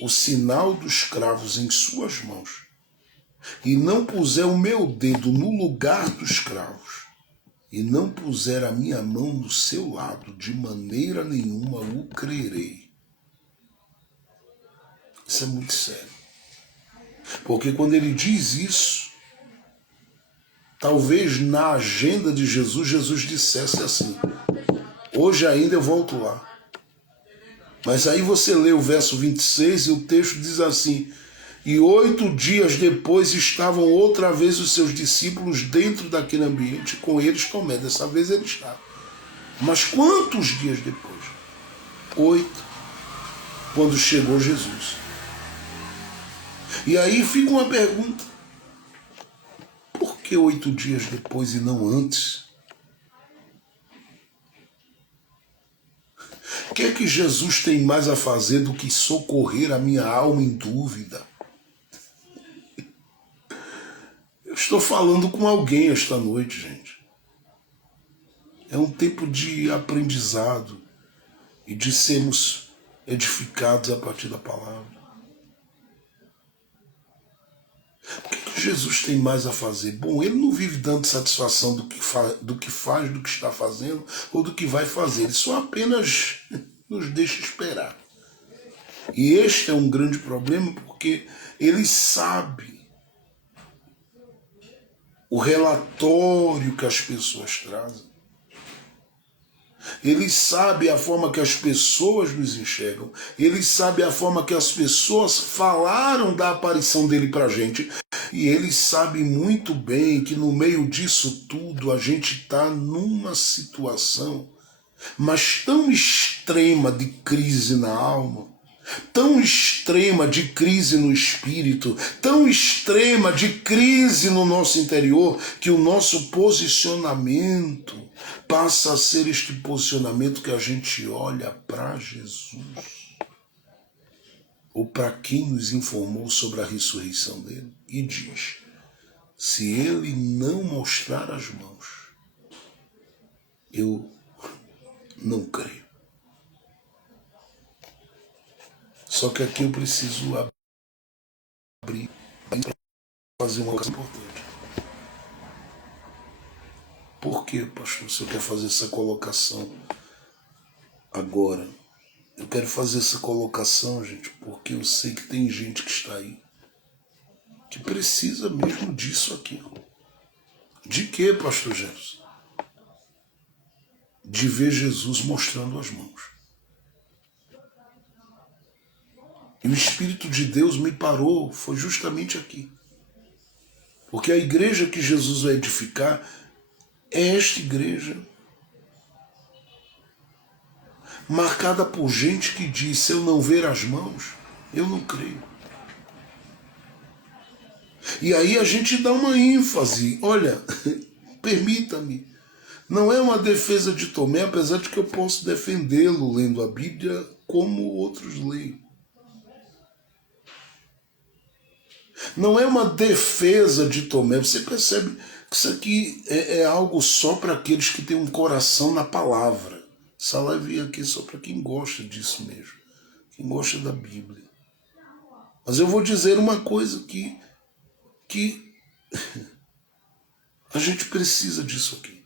o sinal dos cravos em suas mãos, e não puser o meu dedo no lugar dos cravos, e não puser a minha mão no seu lado, de maneira nenhuma o crerei. Isso é muito sério. Porque quando ele diz isso, talvez na agenda de Jesus, Jesus dissesse assim, hoje ainda eu volto lá. Mas aí você lê o verso 26 e o texto diz assim, e 8 dias depois estavam outra vez os seus discípulos dentro daquele ambiente, com eles Tomé, dessa vez ele estava. Mas quantos dias depois? 8, quando chegou Jesus. E aí fica uma pergunta, por que que 8 dias depois e não antes? O que é que Jesus tem mais a fazer do que socorrer a minha alma em dúvida? Eu estou falando com alguém esta noite, gente. É um tempo de aprendizado e de sermos edificados a partir da palavra. O que Jesus tem mais a fazer? Bom, ele não vive dando satisfação do que faz, do que está fazendo ou do que vai fazer. Ele só apenas nos deixa esperar. E este é um grande problema porque ele sabe o relatório que as pessoas trazem. Ele sabe a forma que as pessoas nos enxergam. Ele sabe a forma que as pessoas falaram da aparição dele para a gente. E ele sabe muito bem que no meio disso tudo a gente está numa situação, mas tão extrema de crise na alma, tão extrema de crise no espírito, tão extrema de crise no nosso interior, que o nosso posicionamento passa a ser este posicionamento que a gente olha para Jesus, ou para quem nos informou sobre a ressurreição dele, e diz: se ele não mostrar as mãos, eu não creio. Só que aqui eu preciso abrir para fazer uma coisa importante. Por que, pastor, o senhor quer fazer essa colocação agora? Eu quero fazer essa colocação, gente, porque eu sei que tem gente que está aí que precisa mesmo disso aqui. De quê, pastor Jefferson? De ver Jesus mostrando as mãos. E o Espírito de Deus me parou, foi justamente aqui. Porque a igreja que Jesus vai edificar é esta igreja, marcada por gente que diz: se eu não ver as mãos, eu não creio. E aí a gente dá uma ênfase. Olha, permita-me, não é uma defesa de Tomé, apesar de que eu posso defendê-lo lendo a Bíblia como outros leem. Não é uma defesa de Tomé. Você percebe que isso aqui é algo só para aqueles que têm um coração na palavra. Essa live aqui é só para quem gosta disso mesmo, quem gosta da Bíblia. Mas eu vou dizer uma coisa que a gente precisa disso aqui.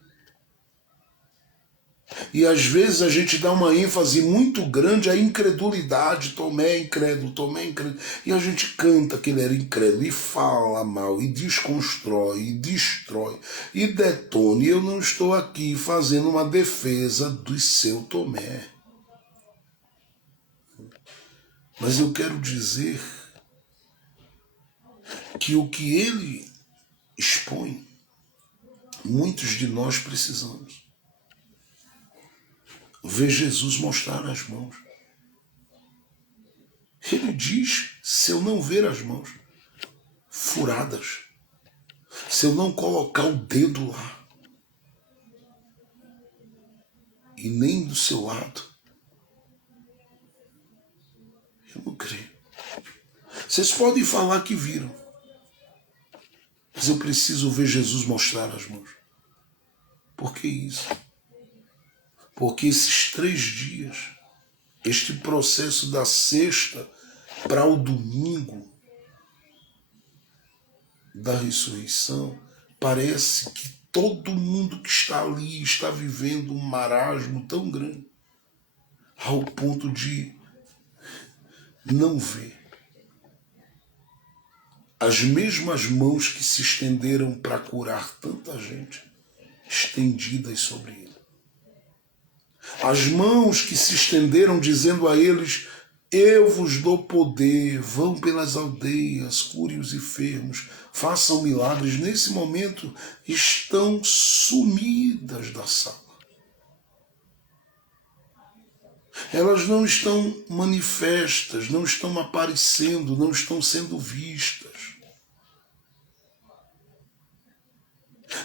E às vezes a gente dá uma ênfase muito grande à incredulidade. Tomé é incrédulo, Tomé é incrédulo. E a gente canta que ele era incrédulo, e fala mal, e desconstrói, e destrói, e detona. E eu não estou aqui fazendo uma defesa do seu Tomé. Mas eu quero dizer que o que ele expõe, muitos de nós precisamos. Ver Jesus mostrar as mãos. Ele diz: se eu não ver as mãos furadas, se eu não colocar o dedo lá, e nem do seu lado, eu não creio. Vocês podem falar que viram, mas eu preciso ver Jesus mostrar as mãos. Por que isso? Porque esses 3 dias, este processo da sexta para o domingo da ressurreição, parece que todo mundo que está ali está vivendo um marasmo tão grande, ao ponto de não ver as mesmas mãos que se estenderam para curar tanta gente, estendidas sobre ele. As mãos que se estenderam dizendo a eles: eu vos dou poder, vão pelas aldeias, curem os enfermos, façam milagres. Nesse momento estão sumidas da sala. Elas não estão manifestas, não estão aparecendo, não estão sendo vistas.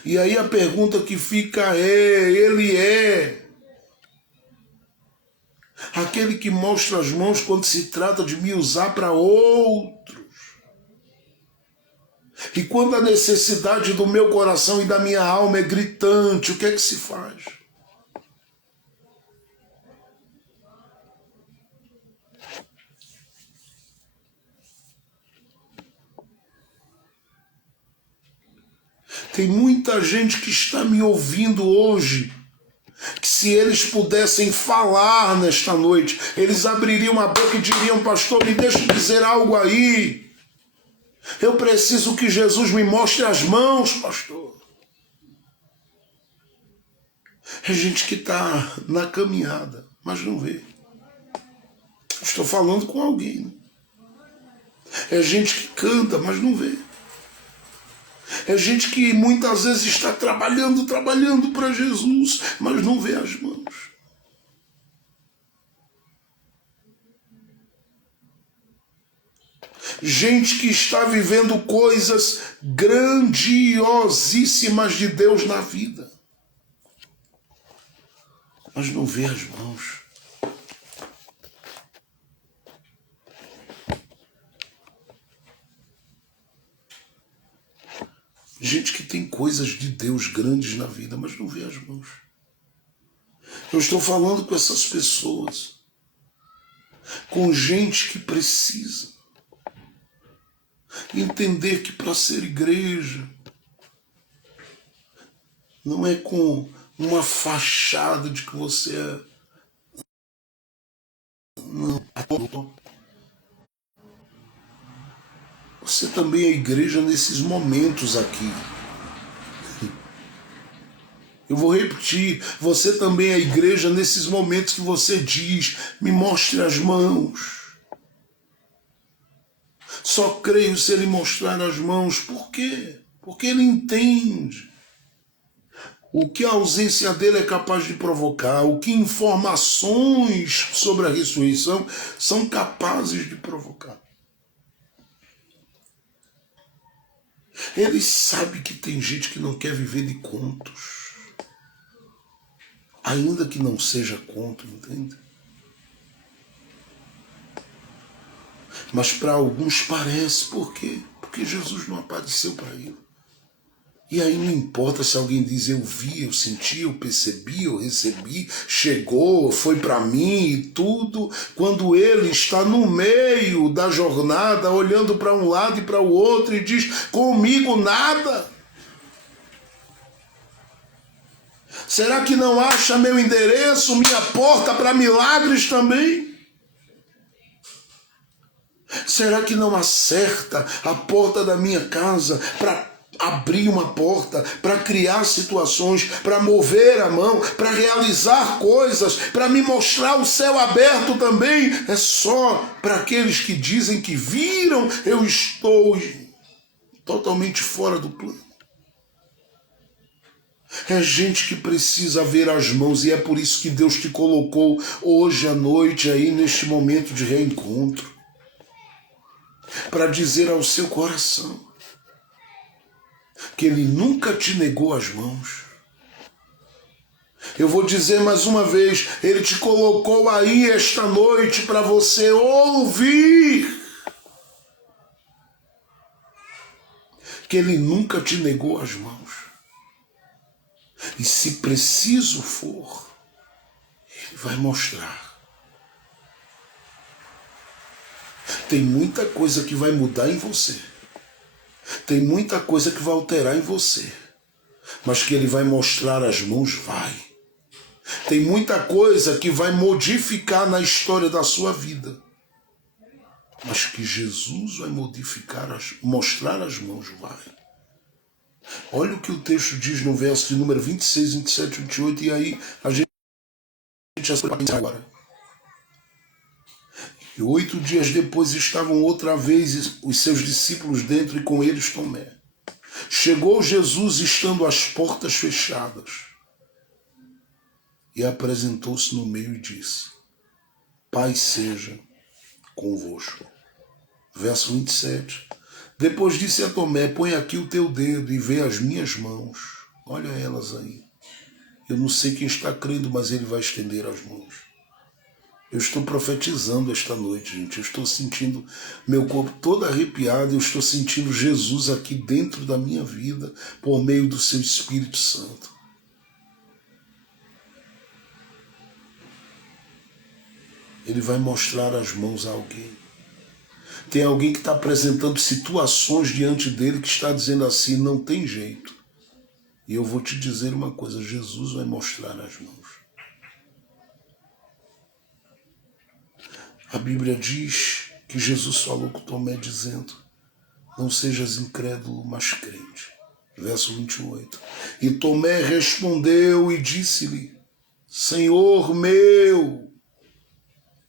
E aí a pergunta que fica é, ele é aquele que mostra as mãos quando se trata de me usar para outros. E quando a necessidade do meu coração e da minha alma é gritante, o que é que se faz? Tem muita gente que está me ouvindo hoje, que se eles pudessem falar nesta noite, eles abririam a boca e diriam: pastor, me deixa dizer algo aí. Eu preciso que Jesus me mostre as mãos, pastor. É gente que está na caminhada, mas não vê. Estou falando com alguém, né? É gente que canta, mas não vê. É gente que muitas vezes está trabalhando para Jesus, mas não vê as mãos. Gente que está vivendo coisas grandiosíssimas de Deus na vida, mas não vê as mãos. Gente que tem coisas de Deus grandes na vida, mas não vê as mãos. Eu estou falando com essas pessoas, com gente que precisa entender que para ser igreja não é com uma fachada de que você é. Não. Você também é igreja nesses momentos aqui. Eu vou repetir, você também é igreja nesses momentos que você diz: me mostre as mãos. Só creio se ele mostrar as mãos. Por quê? Porque ele entende o que a ausência dele é capaz de provocar, o que informações sobre a ressurreição são capazes de provocar. Ele sabe que tem gente que não quer viver de contos, ainda que não seja conto, entende? Mas para alguns parece. Por quê? Porque Jesus não apareceu para ele. E aí não importa se alguém diz: eu vi, eu senti, eu percebi, eu recebi, chegou, foi para mim e tudo, quando ele está no meio da jornada, olhando para um lado e para o outro e diz: comigo nada. Será que não acha meu endereço, minha porta para milagres também? Será que não acerta a porta da minha casa para abrir uma porta, para criar situações, para mover a mão, para realizar coisas, para me mostrar o céu aberto também? É só para aqueles que dizem que viram. Eu estou totalmente fora do plano. É gente que precisa ver as mãos, e é por isso que Deus te colocou hoje à noite aí neste momento de reencontro, para dizer ao seu coração que ele nunca te negou as mãos. Eu vou dizer mais uma vez, ele te colocou aí esta noite para você ouvir que ele nunca te negou as mãos. E se preciso for, ele vai mostrar. Tem muita coisa que vai mudar em você. Tem muita coisa que vai alterar em você. Mas que ele vai mostrar as mãos, vai. Tem muita coisa que vai modificar na história da sua vida. Mas que Jesus vai mostrar as mãos, vai. Olha o que o texto diz no verso de número 26, 27, 28, e aí a gente já sabe agora. E 8 dias depois estavam outra vez os seus discípulos dentro e com eles Tomé. Chegou Jesus estando as portas fechadas e apresentou-se no meio e disse: paz seja convosco. Verso 27. Depois disse a Tomé: põe aqui o teu dedo e vê as minhas mãos. Olha elas aí. Eu não sei quem está crendo, mas ele vai estender as mãos. Eu estou profetizando esta noite, gente. Eu estou sentindo meu corpo todo arrepiado. Eu estou sentindo Jesus aqui dentro da minha vida por meio do seu Espírito Santo. Ele vai mostrar as mãos a alguém. Tem alguém que está apresentando situações diante dele que está dizendo assim, não tem jeito. E eu vou te dizer uma coisa, Jesus vai mostrar as mãos. A Bíblia diz que Jesus falou com Tomé dizendo, não sejas incrédulo, mas crente. Verso 28. E Tomé respondeu e disse-lhe, Senhor meu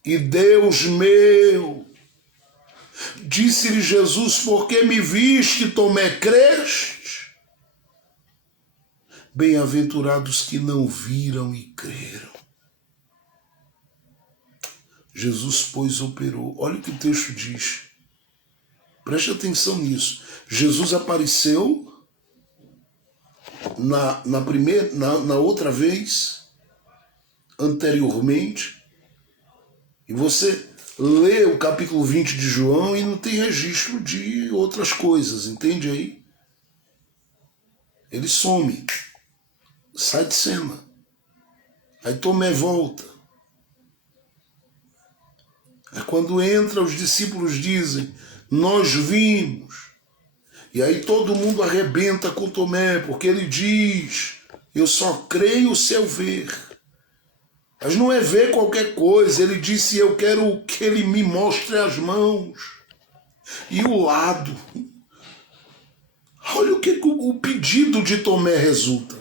e Deus meu. Disse-lhe Jesus, porque me viste, Tomé, creste? Bem-aventurados que não viram e creram. Jesus, pois, operou. Olha o que o texto diz. Preste atenção nisso. Jesus apareceu na outra vez, anteriormente, e você lê o capítulo 20 de João e não tem registro de outras coisas, entende aí? Ele some, sai de cena. Aí Tomé volta. Aí quando entra, os discípulos dizem, nós vimos. E aí todo mundo arrebenta com Tomé, porque ele diz, eu só creio se eu ver. Mas não é ver qualquer coisa, ele disse, eu quero que ele me mostre as mãos e o lado. Olha o que o pedido de Tomé resulta.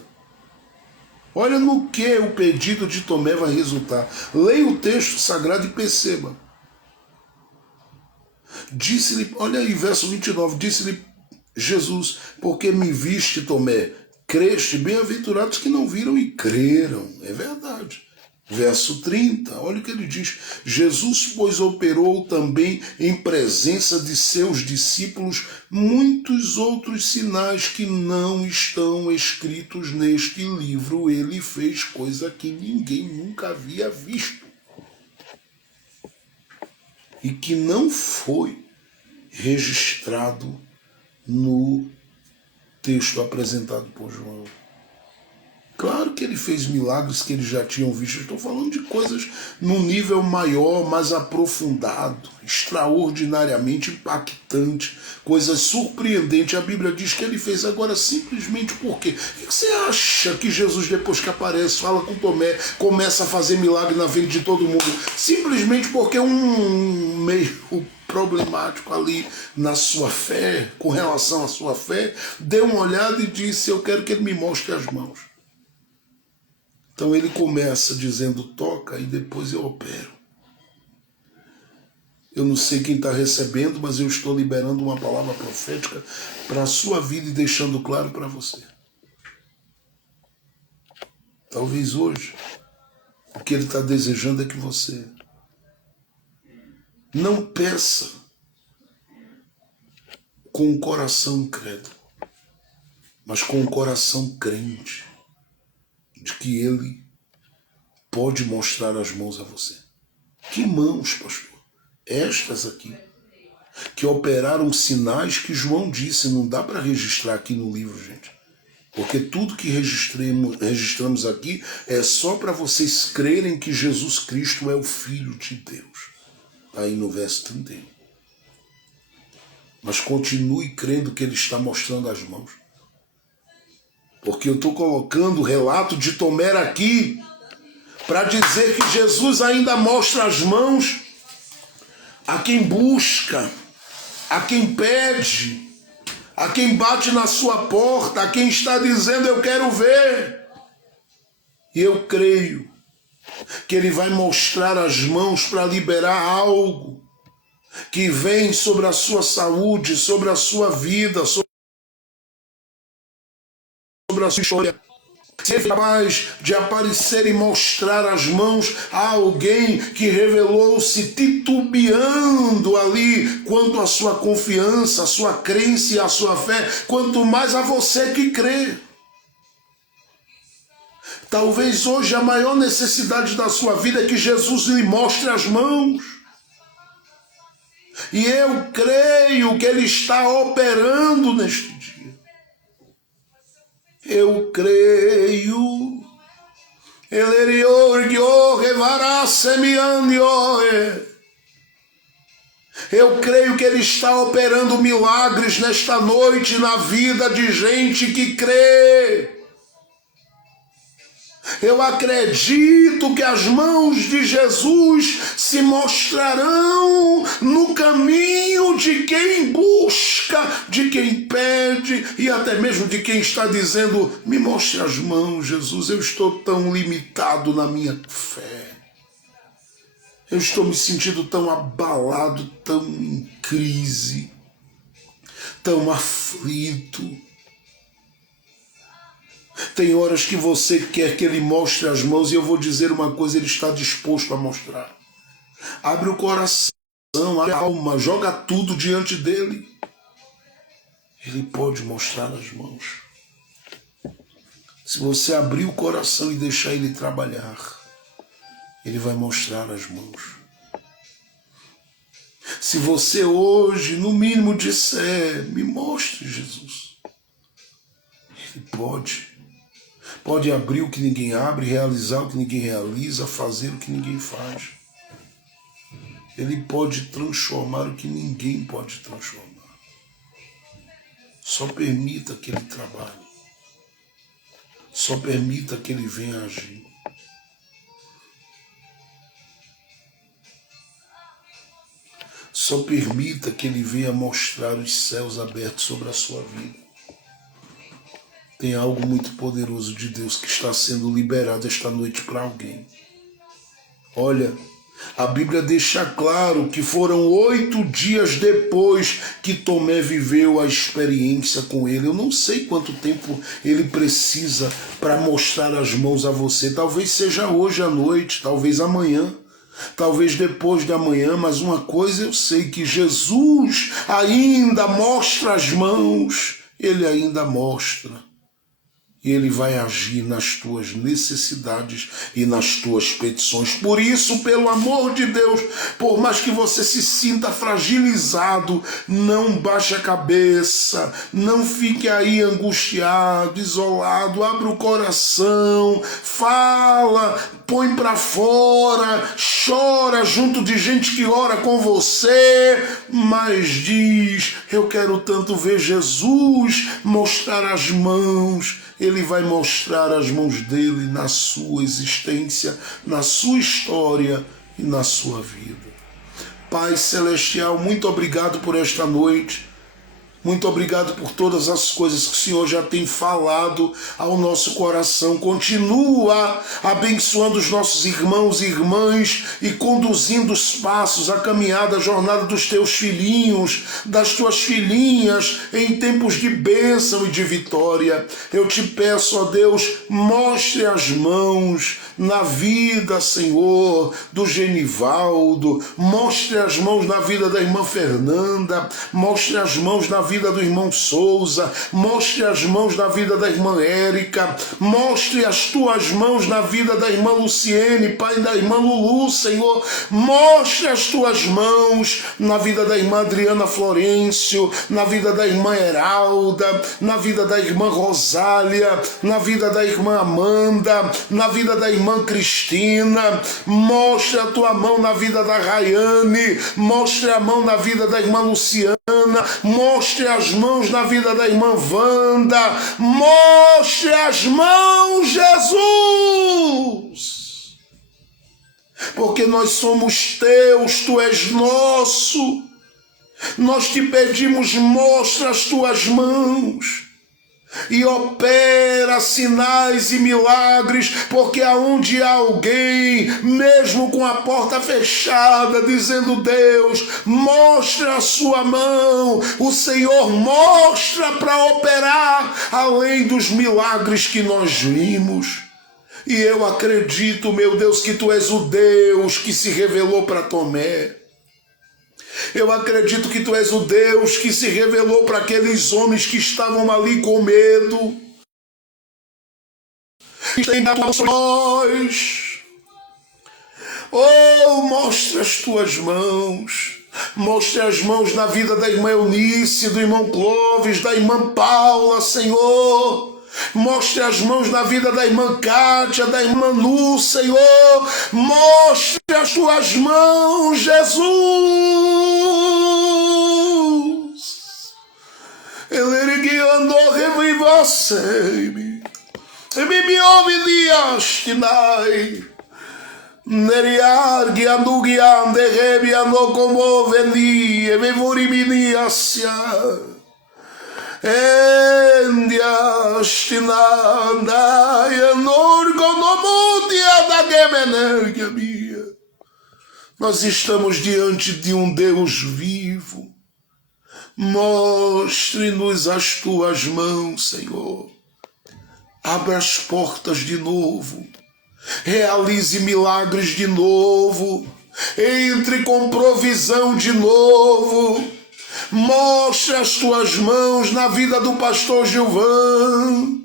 Olha no que o pedido de Tomé vai resultar. Leia o texto sagrado e perceba. Disse-lhe, olha aí, verso 29, disse-lhe Jesus, porque me viste, Tomé, creste, bem-aventurados que não viram e creram. É verdade. Verso 30, olha o que ele diz. Jesus, pois, operou também em presença de seus discípulos muitos outros sinais que não estão escritos neste livro. Ele fez coisa que ninguém nunca havia visto e que não foi registrado no texto apresentado por João. Claro que ele fez milagres que eles já tinham visto. Estou falando de coisas num nível maior, mais aprofundado, extraordinariamente impactante, coisas surpreendentes. A Bíblia diz que ele fez agora simplesmente por quê? O que você acha que Jesus, depois que aparece, fala com Tomé, começa a fazer milagre na vida de todo mundo? Simplesmente porque um meio problemático ali na sua fé, com relação à sua fé, deu uma olhada e disse, eu quero que ele me mostre as mãos. Então ele começa dizendo toca e depois eu opero. Eu não sei quem está recebendo, mas eu estou liberando uma palavra profética para a sua vida e deixando claro para você. Talvez hoje o que ele está desejando é que você não peça com o coração incrédulo, mas com o coração crente, de que ele pode mostrar as mãos a você. Que mãos, pastor? Estas aqui, que operaram sinais que João disse, não dá para registrar aqui no livro, gente. Porque tudo que registramos aqui é só para vocês crerem que Jesus Cristo é o Filho de Deus. Aí no verso 31. Mas continue crendo que ele está mostrando as mãos. Porque eu estou colocando o relato de Tomé aqui para dizer que Jesus ainda mostra as mãos a quem busca, a quem pede, a quem bate na sua porta, a quem está dizendo eu quero ver. E eu creio que ele vai mostrar as mãos para liberar algo que vem sobre a sua saúde, sobre a sua vida, sobre a sua história. Ser capaz de aparecer e mostrar as mãos a alguém que revelou-se titubeando ali quanto à sua confiança, a sua crença e a sua fé, quanto mais a você que crê. Talvez hoje a maior necessidade da sua vida é que Jesus lhe mostre as mãos. E eu creio que Ele está operando neste dia. Eu creio. Eu creio que Ele está operando milagres nesta noite na vida de gente que crê. Eu acredito que as mãos de Jesus se mostrarão no caminho de quem busca, de quem pede e até mesmo de quem está dizendo: me mostre as mãos, Jesus, eu estou tão limitado na minha fé. Eu estou me sentindo tão abalado, tão em crise, tão aflito. Tem horas que você quer que Ele mostre as mãos e eu vou dizer uma coisa, Ele está disposto a mostrar. Abre o coração, abre a alma, joga tudo diante dEle. Ele pode mostrar as mãos. Se você abrir o coração e deixar Ele trabalhar, Ele vai mostrar as mãos. Se você hoje, no mínimo, disser: me mostre, Jesus, Ele pode. Pode abrir o que ninguém abre, realizar o que ninguém realiza, fazer o que ninguém faz. Ele pode transformar o que ninguém pode transformar. Só permita que Ele trabalhe. Só permita que Ele venha agir. Só permita que Ele venha mostrar os céus abertos sobre a sua vida. Tem algo muito poderoso de Deus que está sendo liberado esta noite para alguém. Olha, a Bíblia deixa claro que foram 8 dias depois que Tomé viveu a experiência com Ele. Eu não sei quanto tempo Ele precisa para mostrar as mãos a você. Talvez seja hoje à noite, talvez amanhã. Talvez depois de amanhã, mas uma coisa eu sei, que Jesus ainda mostra as mãos, Ele ainda mostra. E Ele vai agir nas tuas necessidades e nas tuas petições. Por isso, pelo amor de Deus, por mais que você se sinta fragilizado, não baixe a cabeça, não fique aí angustiado, isolado, abre o coração, fala, põe para fora, chora junto de gente que ora com você, mas diz: eu quero tanto ver Jesus mostrar as mãos. Ele vai mostrar as mãos dele na sua existência, na sua história e na sua vida. Pai Celestial, muito obrigado por esta noite. Muito obrigado por todas as coisas que o Senhor já tem falado ao nosso coração. Continua abençoando os nossos irmãos e irmãs e conduzindo os passos, a caminhada, a jornada dos teus filhinhos, das tuas filhinhas, em tempos de bênção e de vitória. Eu te peço, ó Deus, mostre as mãos na vida, Senhor, do Genivaldo, mostre as mãos na vida da irmã Fernanda, mostre as mãos na vida do irmão Souza, mostre as mãos na vida da irmã Érica, mostre as tuas mãos na vida da irmã Luciene, Pai, da irmã Lulu, Senhor, mostre as tuas mãos na vida da irmã Adriana Florencio, na vida da irmã Heralda, na vida da irmã Rosália, na vida da irmã Amanda, na vida da irmã Cristina, mostre a tua mão na vida da Rayane, mostre a mão na vida da irmã Luciana, mostre as mãos na vida da irmã Wanda, mostre as mãos, Jesus, porque nós somos teus, tu és nosso, nós te pedimos, mostra as tuas mãos e opera sinais e milagres, porque aonde há alguém, mesmo com a porta fechada, dizendo: Deus, mostra a sua mão, o Senhor mostra para operar além dos milagres que nós vimos. E eu acredito, meu Deus, que tu és o Deus que se revelou para Tomé. Eu acredito que tu és o Deus que se revelou para aqueles homens que estavam ali com medo. estenda a mão sobre nós. Oh, mostra as tuas mãos. Mostre as mãos na vida da irmã Eunice, do irmão Clóvis, da irmã Paula, Senhor. Mostre as mãos na vida da irmã Kátia, da irmã Lu, Senhor. Mostre as tuas mãos, Jesus. Ele guiando reviva-se-me. E me ouve dias-tinai. Neriar guiando guiando rebiando como venia me voriminia-se. Endiastinanda e norgonomudia da gemenergia minha. Nós estamos diante de um Deus vivo. Mostre-nos as tuas mãos, Senhor. Abra as portas de novo. Realize milagres de novo. Entre com provisão de novo. Mostre as tuas mãos na vida do pastor Gilvan,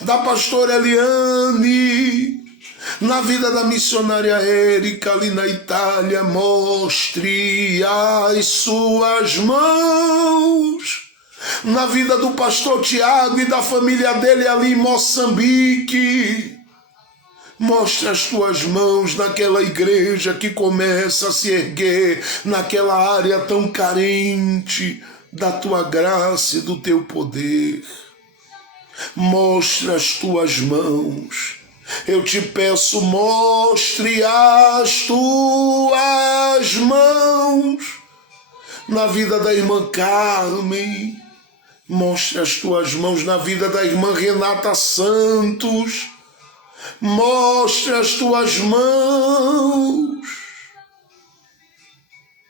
da pastora Eliane, na vida da missionária Érica ali na Itália. Mostre as suas mãos na vida do pastor Tiago e da família dele ali em Moçambique. Mostre as tuas mãos naquela igreja que começa a se erguer naquela área tão carente da tua graça e do teu poder. Mostre as tuas mãos. Eu te peço, mostre as tuas mãos na vida da irmã Carmen. Mostre as tuas mãos na vida da irmã Renata Santos. Mostre as tuas mãos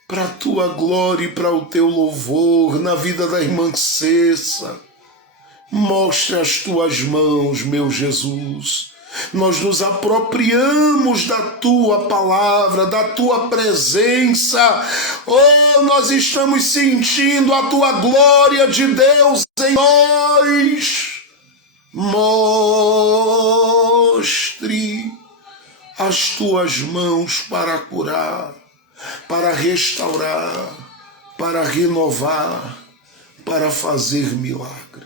para a tua glória e para o teu louvor na vida da irmã Cessa. Mostre as tuas mãos, meu Jesus. Nós nos apropriamos da tua palavra, da tua presença. Oh, nós estamos sentindo a tua glória de Deus em nós. Mostre as tuas mãos para curar, para restaurar, para renovar, para fazer milagres.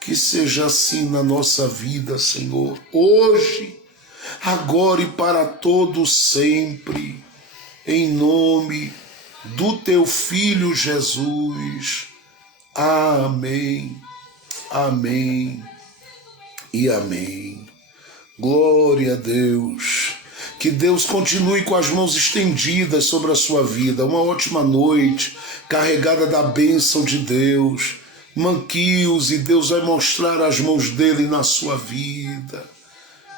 Que seja assim na nossa vida, Senhor, hoje, agora e para todo sempre, em nome do teu Filho Jesus. Amém, amém e amém. Glória a Deus. Que Deus continue com as mãos estendidas sobre a sua vida. Uma ótima noite, carregada da bênção de Deus. Manquios, e Deus vai mostrar as mãos dele na sua vida.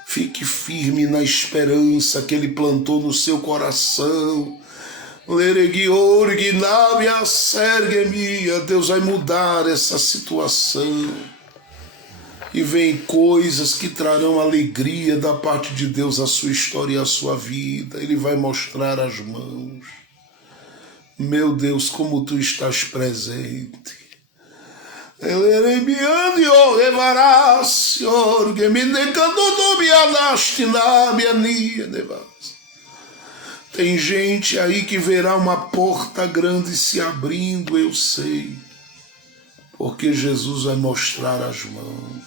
Fique firme na esperança que ele plantou no seu coração. Deus vai mudar essa situação. E vem coisas que trarão alegria da parte de Deus à sua história e à sua vida. Ele vai mostrar as mãos. Meu Deus, como tu estás presente. Tem gente aí que verá uma porta grande se abrindo, eu sei. Porque Jesus vai mostrar as mãos.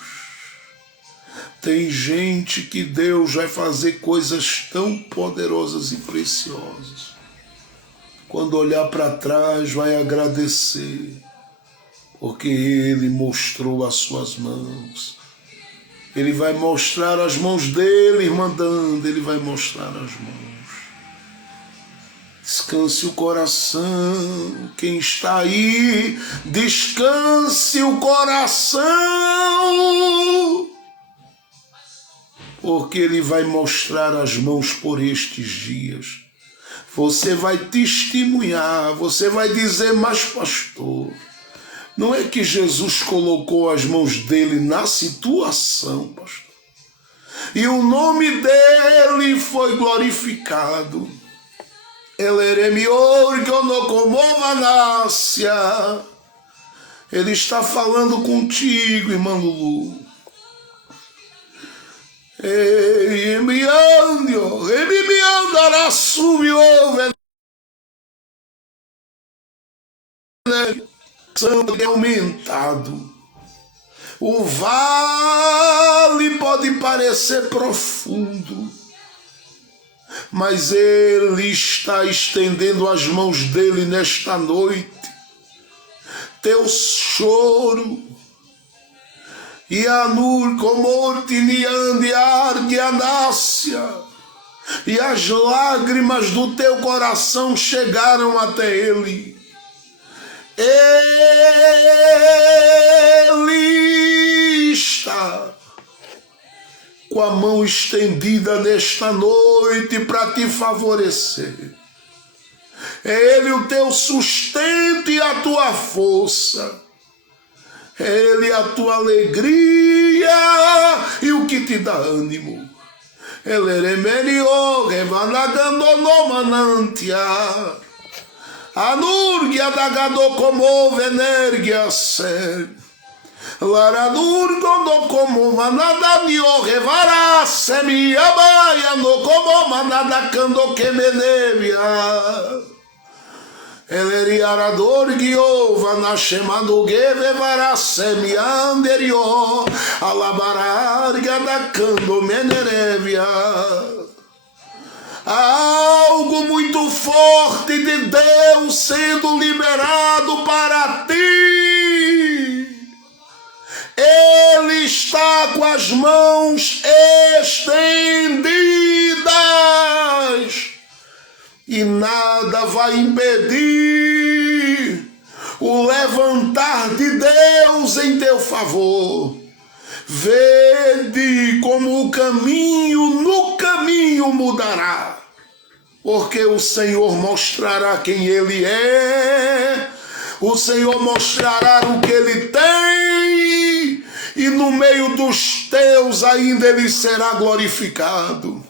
Tem gente que Deus vai fazer coisas tão poderosas e preciosas. Quando olhar para trás, vai agradecer, porque Ele mostrou as suas mãos. Ele vai mostrar as mãos dele, irmã Danda, Ele vai mostrar as mãos. Descanse o coração, quem está aí, descanse o coração, porque Ele vai mostrar as mãos por estes dias. Você vai testemunhar, você vai dizer, mas pastor, não é que Jesus colocou as mãos dele na situação, pastor, e o nome dele foi glorificado. Ele está falando contigo, irmã Lulu. E me andará subiu sangue aumentado. O vale pode parecer profundo, mas Ele está estendendo as mãos dele nesta noite. Teu choro e anur comorte niande arde anácia, e as lágrimas do teu coração chegaram até Ele. Ele está com a mão estendida nesta noite para te favorecer. É Ele o teu sustento e a tua força. É Ele a tua alegria e o que te dá ânimo. Ele remelio revanagandonomanantia. Anurgia dagado como venergia ser. Laradur gondo como manada nio revara semia baia no como manada cando que menevia. Eleriarador guiova na chamado geve vara semia anderio alabararga da cando menerevia. Algo muito forte de Deus sendo liberado para ti. Ele está com as mãos estendidas e nada vai impedir o levantar de Deus em teu favor. Vede como o caminho no caminho mudará, porque o Senhor mostrará quem Ele é, o Senhor mostrará o que Ele tem, e no meio dos teus ainda Ele será glorificado.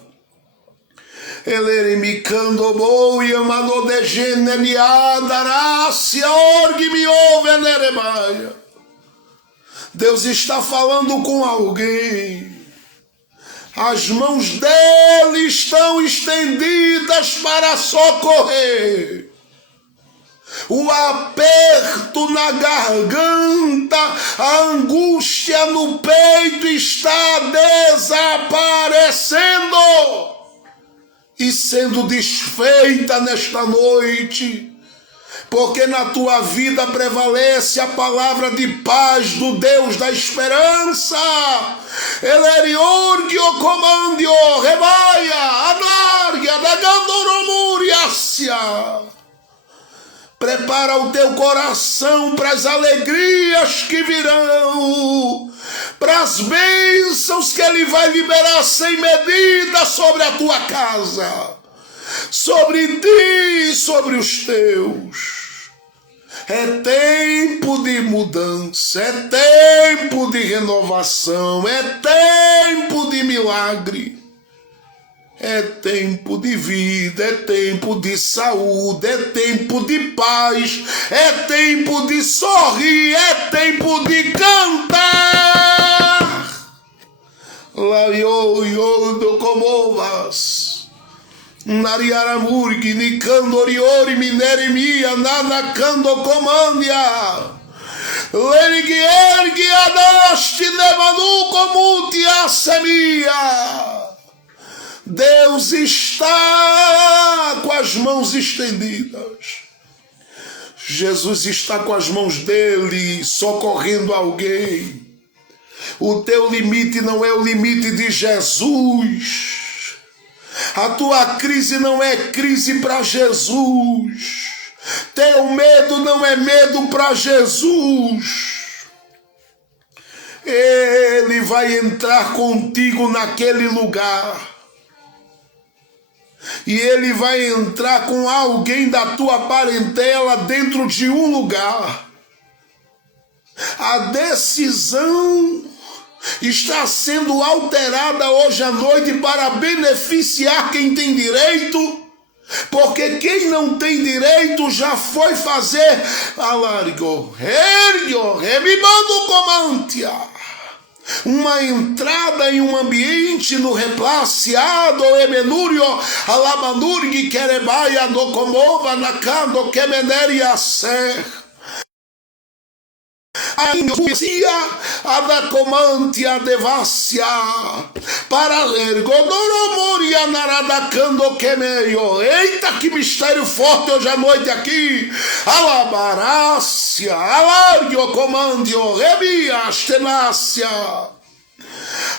Ele me candomou e amado de geneliadarácia orgue me ouve nerebaia. Deus está falando com alguém. As mãos dele estão estendidas para socorrer. O aperto na garganta, a angústia no peito está desaparecendo e sendo desfeita nesta noite. Porque na tua vida prevalece a palavra de paz do Deus da esperança. Eleriorgio comandio rebaia anargia da gandoromuriácia. Prepara o teu coração para as alegrias que virão, para as bênçãos que Ele vai liberar sem medida sobre a tua casa, sobre ti e sobre os teus. É tempo de mudança, é tempo de renovação, é tempo de milagre, é tempo de vida, é tempo de saúde, é tempo de paz, é tempo de sorrir, é tempo de cantar. Laioio comovas. Nariaramurgi, Nicandoriori, Mineremia, Nanacando Comandia, Leriguergi, Adasti, Nevanu, Comuti, Assemia. Deus está com as mãos estendidas. Jesus está com as mãos dele, socorrendo alguém. O teu limite não é o limite de Jesus. A tua crise não é crise para Jesus. Teu medo não é medo para Jesus. Ele vai entrar contigo naquele lugar. E Ele vai entrar com alguém da tua parentela dentro de um lugar. A decisão está sendo alterada hoje à noite para beneficiar quem tem direito, porque quem não tem direito já foi fazer alargo, ergo, remibando comantia. uma entrada em um ambiente no replaciado emenúrio alabanurgi querebaia do comova nakando kemeneria ser a da comantia devácia para ler Godoromoria naradacando quemeio. Eita, que mistério forte hoje à noite aqui. Alabarácia, alargio comandio, rebias tenácia.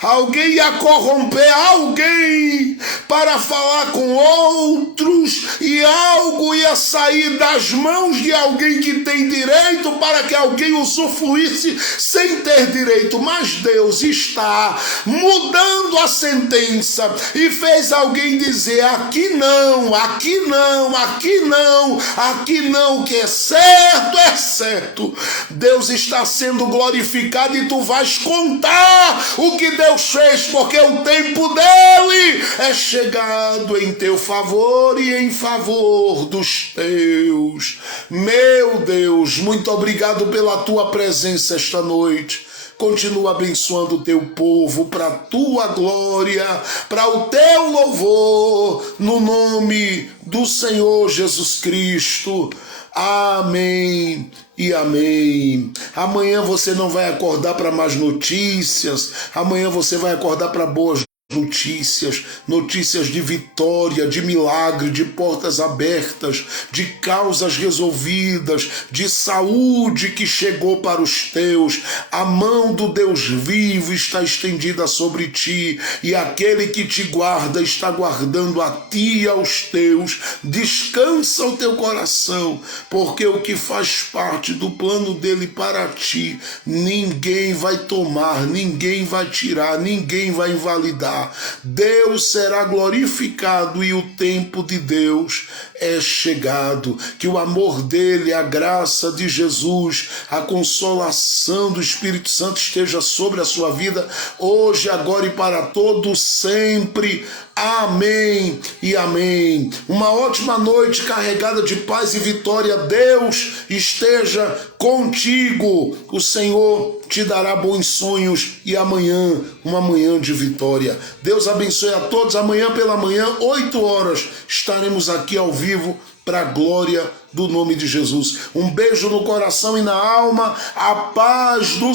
Alguém ia corromper alguém para falar com outros e algo ia sair das mãos de alguém que tem direito para que alguém usufruísse sem ter direito. Mas Deus está mudando a sentença e fez alguém dizer: aqui não, aqui não, aqui não, aqui não, que é certo. Deus está sendo glorificado e tu vais contar o que Deus fez, porque o tempo dele é chegado em teu favor e em favor dos teus. Meu Deus, muito obrigado pela tua presença esta noite. Continua abençoando o teu povo para a tua glória, para o teu louvor, no nome do Senhor Jesus Cristo. Amém e amém. Amanhã você não vai acordar para más notícias, amanhã você vai acordar para boas notícias, notícias de vitória, de milagre, de portas abertas, de causas resolvidas, de saúde que chegou para os teus. A mão do Deus vivo está estendida sobre ti e aquele que te guarda está guardando a ti e aos teus. Descansa o teu coração, porque o que faz parte do plano dele para ti, ninguém vai tomar, ninguém vai tirar, ninguém vai invalidar. Deus será glorificado e o tempo de Deus é chegado. Que o amor dele, a graça de Jesus, a consolação do Espírito Santo esteja sobre a sua vida hoje, agora e para todo sempre. Amém e amém. Uma ótima noite carregada de paz e vitória. Deus esteja contigo. O Senhor te dará bons sonhos e amanhã, uma manhã de vitória. Deus abençoe a todos. Amanhã pela manhã, 8 horas, estaremos aqui ao vivo para a glória do nome de Jesus. Um beijo no coração e na alma. A paz do